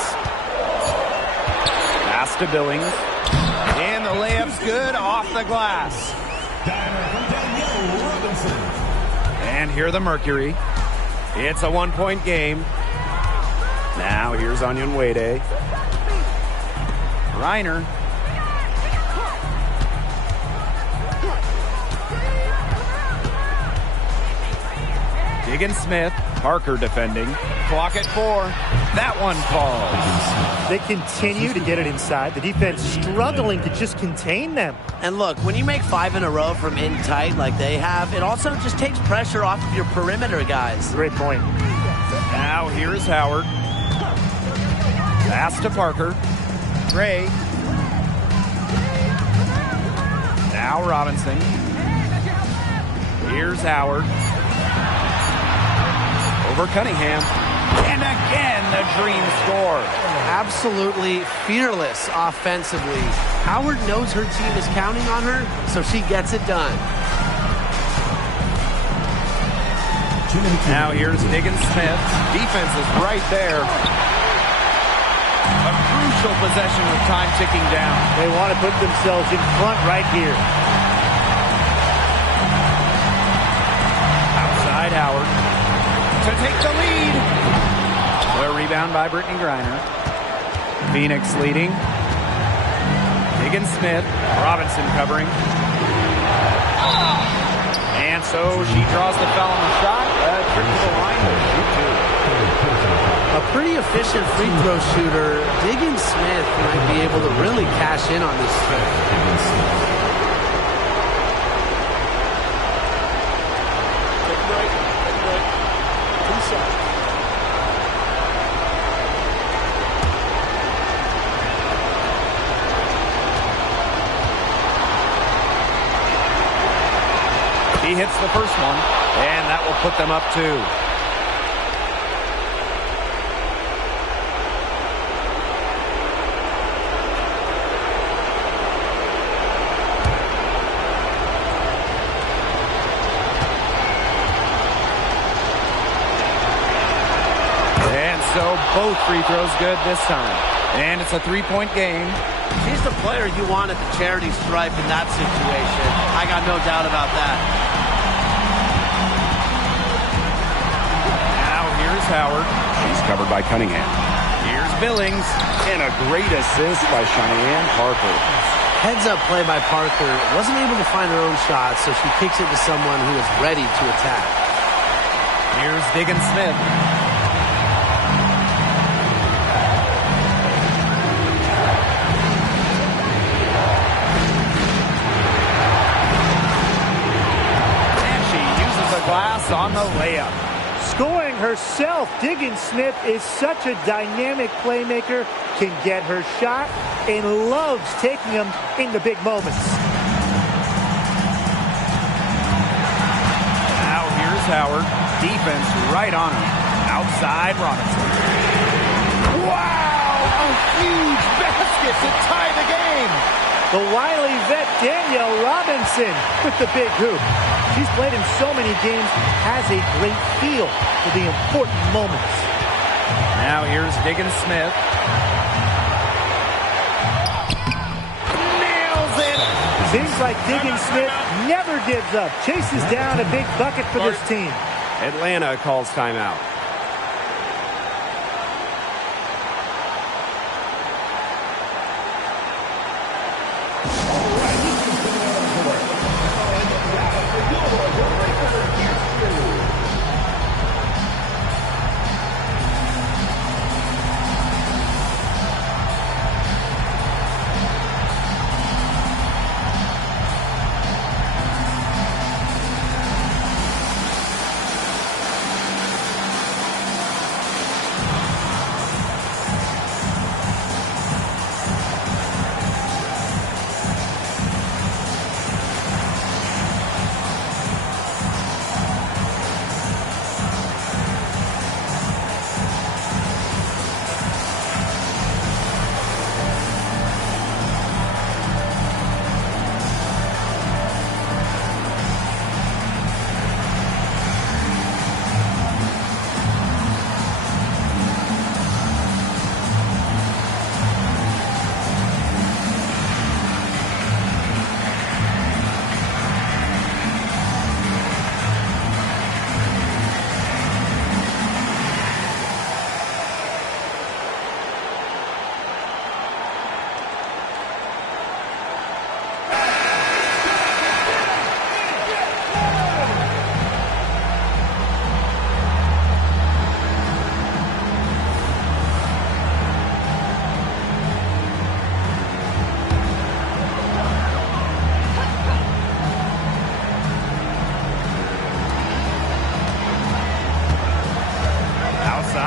Pass to Billings. And the layup's good off the glass. And here the Mercury. It's a 1-point game. Now here's Onion Wade. Reiner. Diggins Smith. Parker defending. Clock at 4. That one falls. They continue to get it inside. The defense struggling to just contain them. And look, when you make 5 in a row from in tight like they have, it also just takes pressure off of your perimeter guys. Great point. Now here's Howard. Pass to Parker. Gray. Now Robinson. Here's Howard. Over Cunningham. And again, the Dream score. Absolutely fearless offensively. Howard knows her team is counting on her, so she gets it done. Now here's Diggins Smith. Defense is right there. A crucial possession with time ticking down. They want to put themselves in front right here. Outside Howard. To take the lead. A rebound by Brittany Griner. Phoenix leading. Diggins Smith. Robinson covering. And so she draws the foul on the shot. Trip to the line. A pretty efficient free throw shooter. Diggins Smith might be able to really cash in on this stretch. Take a break. Take a break. 2 shots. He hits the first one, and that will put them up 2. And so both free throws good this time. And it's a 3-point game. She's the player you want at the charity stripe in that situation. I got no doubt about that. Now here's Howard. She's covered by Cunningham. Here's Billings. And a great assist by Cheyenne Parker. Heads-up play by Parker. Wasn't able to find her own shot, so she kicks it to someone who is ready to attack. Here's Diggins Smith. Glass on the layup. Scoring herself, Diggins Smith is such a dynamic playmaker, can get her shot, and loves taking them in the big moments. Now here's Howard. Defense right on him. Outside Robinson. Wow! A huge basket to tie the game. The wily vet Danielle Robinson with the big hoop. She's played in so many games, has a great feel for the important moments. Now here's Diggins Smith. Nails it. Seems like Diggins Smith never gives up. Chases down a big bucket for this team. Atlanta calls timeout.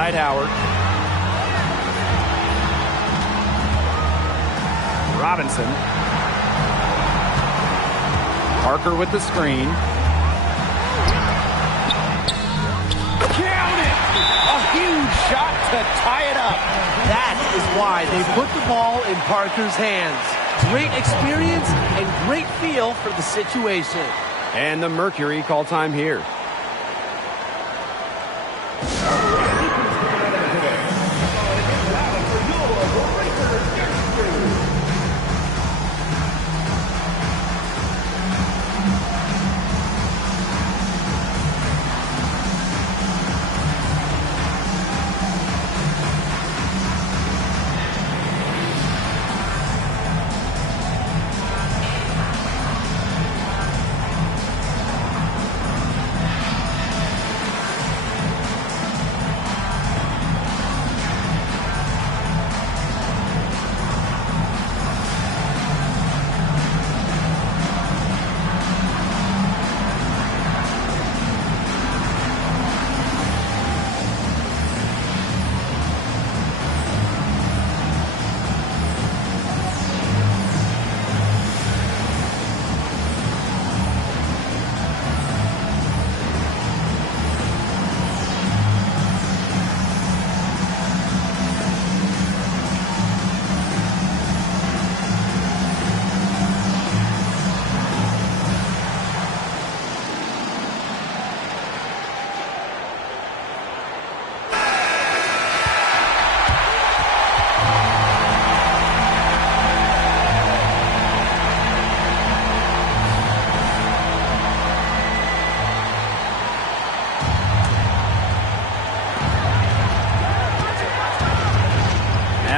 side, Howard. Robinson. Parker with the screen. Count it! A huge shot to tie it up. That is why they put the ball in Parker's hands. Great experience and great feel for the situation. And the Mercury call time here.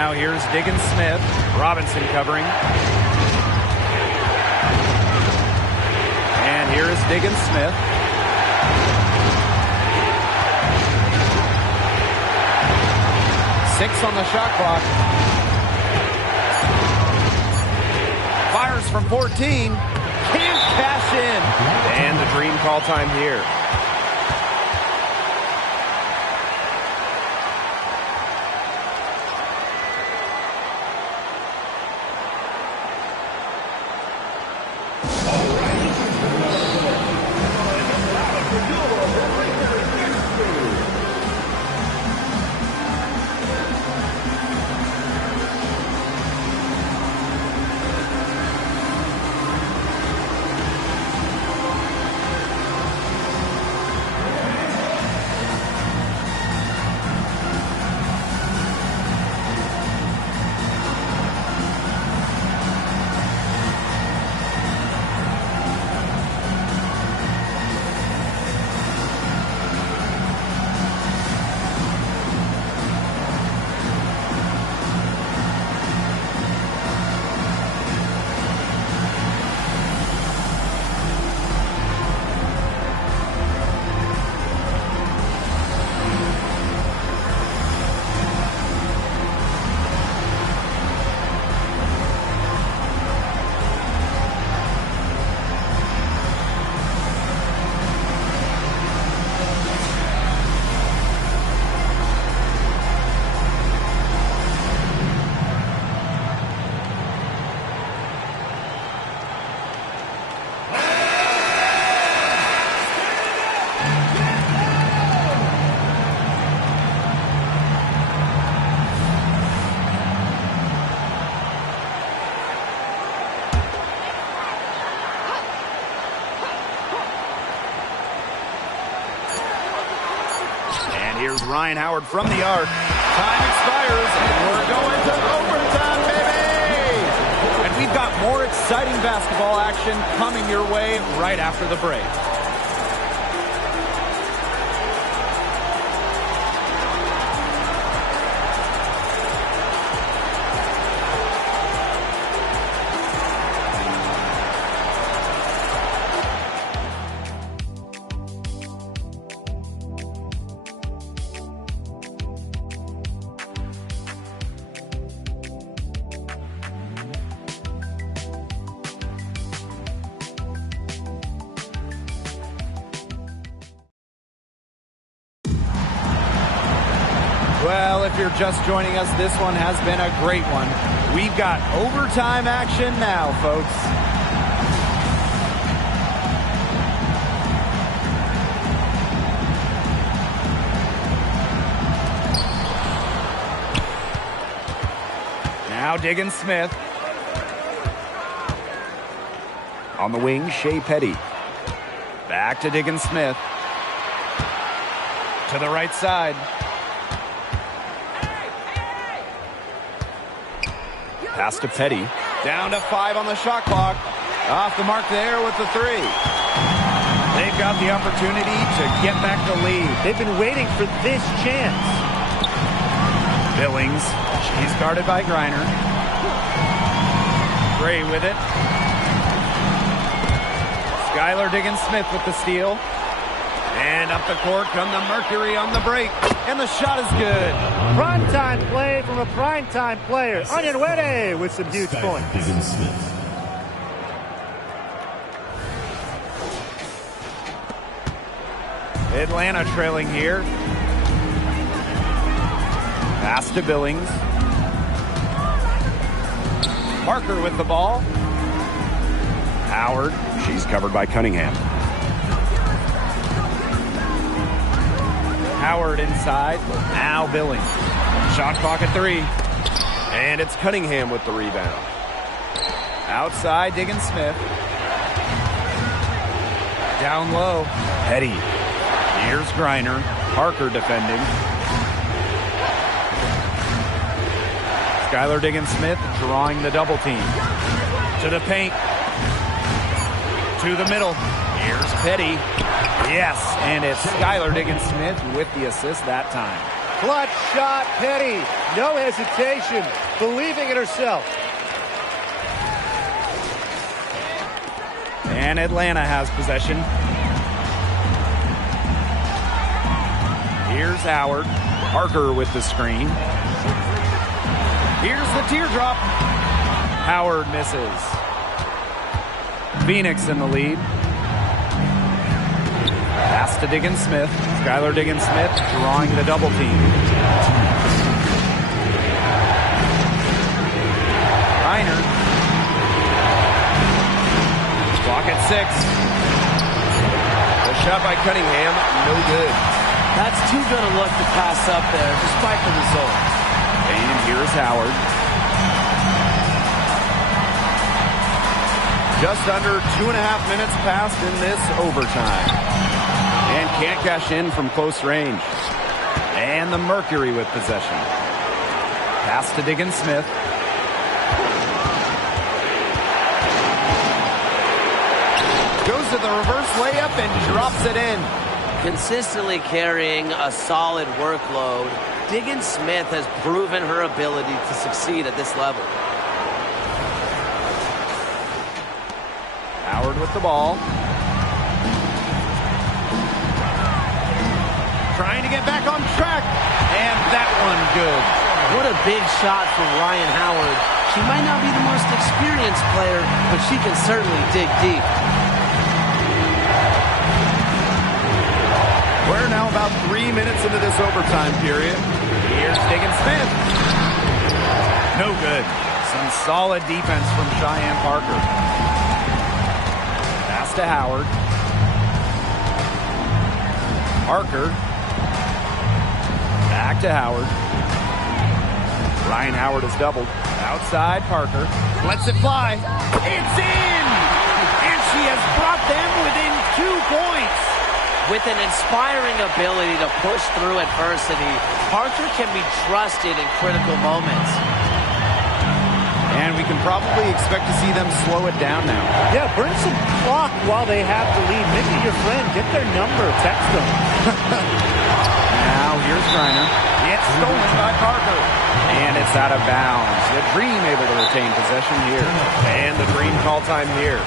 Now here's Diggins Smith. Robinson covering. And here is Diggins Smith. Six on the shot clock. Fires from 14. Can't cash in. And the Dream call time here. Here's Ryan Howard from the arc. Time expires, and we're going to overtime, baby! And we've got more exciting basketball action coming your way right after the break. Well, if you're just joining us, this one has been a great one. We've got overtime action now, folks. Now Diggins Smith. On the wing, Shea Petty. Back to Diggins Smith. To the right side. Pass to Petty. Down to 5 on the shot clock. Off the mark there with the 3. They've got the opportunity to get back the lead. They've been waiting for this chance. Billings. She's guarded by Griner. Gray with it. Skylar Diggins Smith with the steal. And up the court come the Mercury on the break. And the shot is good. Primetime play from a primetime player. Onyenwere with some huge points. Diggins Smith. Atlanta trailing here. Pass to Billings. Parker with the ball. Howard. She's covered by Cunningham. Howard inside. Now Billings. Shot clock at 3. And it's Cunningham with the rebound. Outside, Diggins Smith. Down low. Petty. Here's Griner. Parker defending. Skylar Diggins Smith drawing the double team. To the paint. To the middle. Here's Petty. Yes, and it's Skylar Diggins Smith with the assist that time. Clutch shot, Petty. No hesitation. Believing in herself. And Atlanta has possession. Here's Howard. Parker with the screen. Here's the teardrop. Howard misses. Phoenix in the lead. Pass to Diggins Smith. Skylar Diggins Smith drawing the double team. Reiner. Clock at 6. The shot by Cunningham, no good. That's too good a look to pass up there, despite the result. And here's Howard. Just under 2.5 minutes passed in this overtime. And can't cash in from close range. And the Mercury with possession. Pass to Diggins Smith. Goes to the reverse layup and drops it in. Consistently carrying a solid workload, Diggins Smith has proven her ability to succeed at this level. Howard with the ball. Trying to get back on track. And that one good. What a big shot from Ryan Howard. She might not be the most experienced player, but she can certainly dig deep. We're now about 3 minutes into this overtime period. Here's Diggins Smith. No good. Some solid defense from Cheyenne Parker. Pass to Howard. Parker. Back to Howard. Ryan Howard is doubled. Outside, Parker. Lets it fly. It's in! And she has brought them within 2 points. With an inspiring ability to push through adversity, Parker can be trusted in critical moments. And we can probably expect to see them slow it down now. Yeah, burn some clock while they have the lead. Maybe your friend, get their number, text them. Now here's Griner. It's stolen by Parker. And it's out of bounds. The Dream able to retain possession here. And the Dream call time here.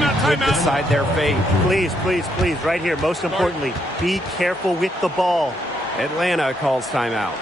could decide their fate. Please, please, please, right here, most importantly, be careful with the ball. Atlanta calls timeout.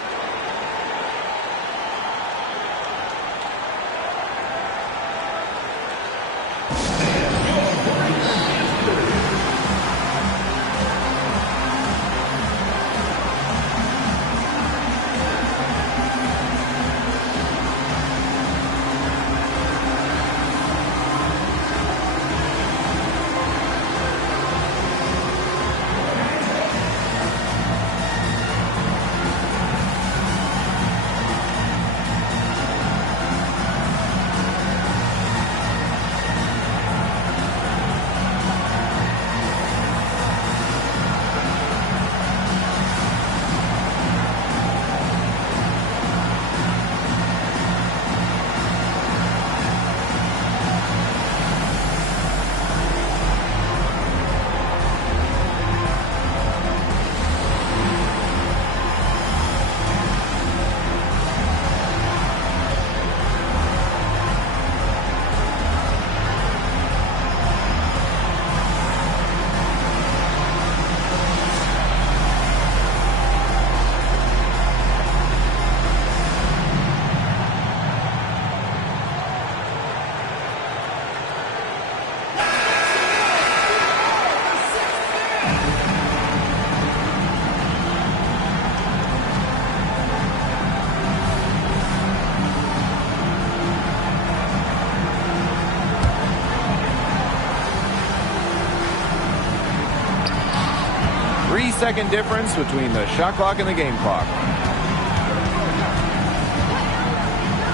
Second difference between the shot clock and the game clock.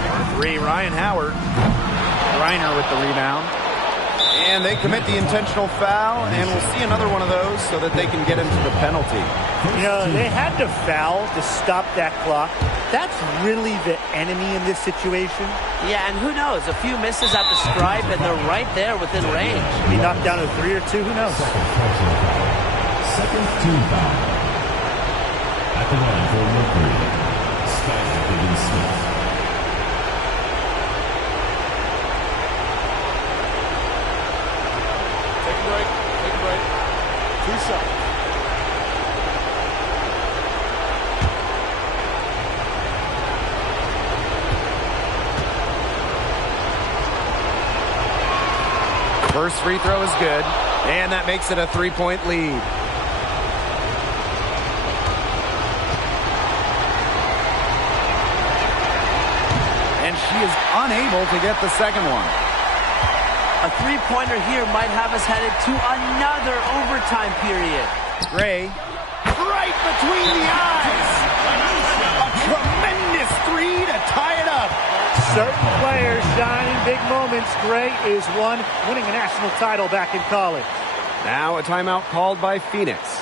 Number 3, Ryan Howard. Reiner with the rebound. And they commit the intentional foul, and we'll see another one of those so that they can get into the penalty. You know, they had to foul to stop that clock. That's really the enemy in this situation. Yeah, and who knows? A few misses at the stripe, and they're right there within range. Be knocked down to 3 or 2, who knows? Second team foul. At the line for Mercury, Skylar Higgins-Smith. Take a break. Take a break. 2 shots. First free throw is good, and that makes it a 3-point lead. She is unable to get the second one. A three-pointer here might have us headed to another overtime period. Gray, right between the eyes. A tremendous 3 to tie it up. Certain players shine in big moments. Gray is one, winning a national title back in college. Now a timeout called by Phoenix.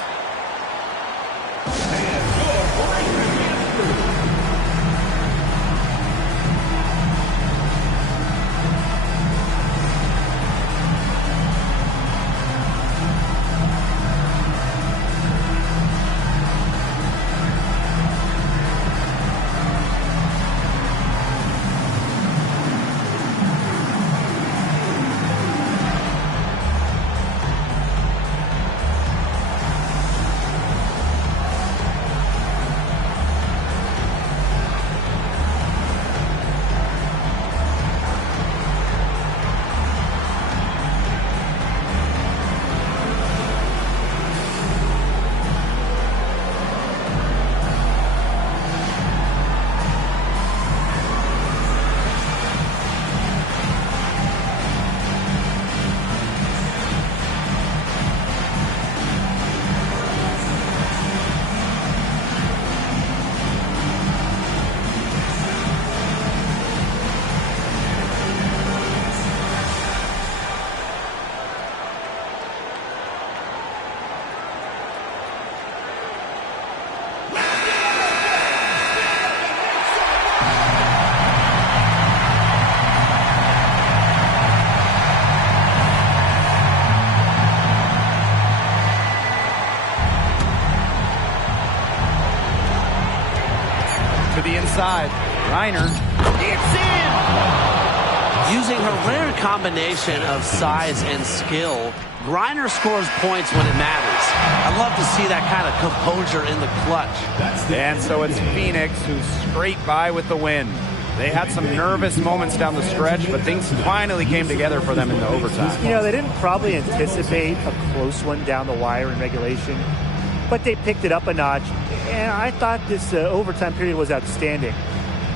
to the inside. Reiner. It's in! Using her rare combination of size and skill, Griner scores points when it matters. I love to see that kind of composure in the clutch. And so it's Phoenix who scraped by with the win. They had some nervous moments down the stretch, but things finally came together for them in the overtime. You know, they didn't probably anticipate a close one down the wire in regulation, but they picked it up a notch, and I thought this overtime period was outstanding.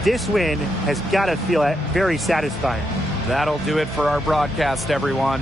This win has got to feel very satisfying. That'll do it for our broadcast, everyone.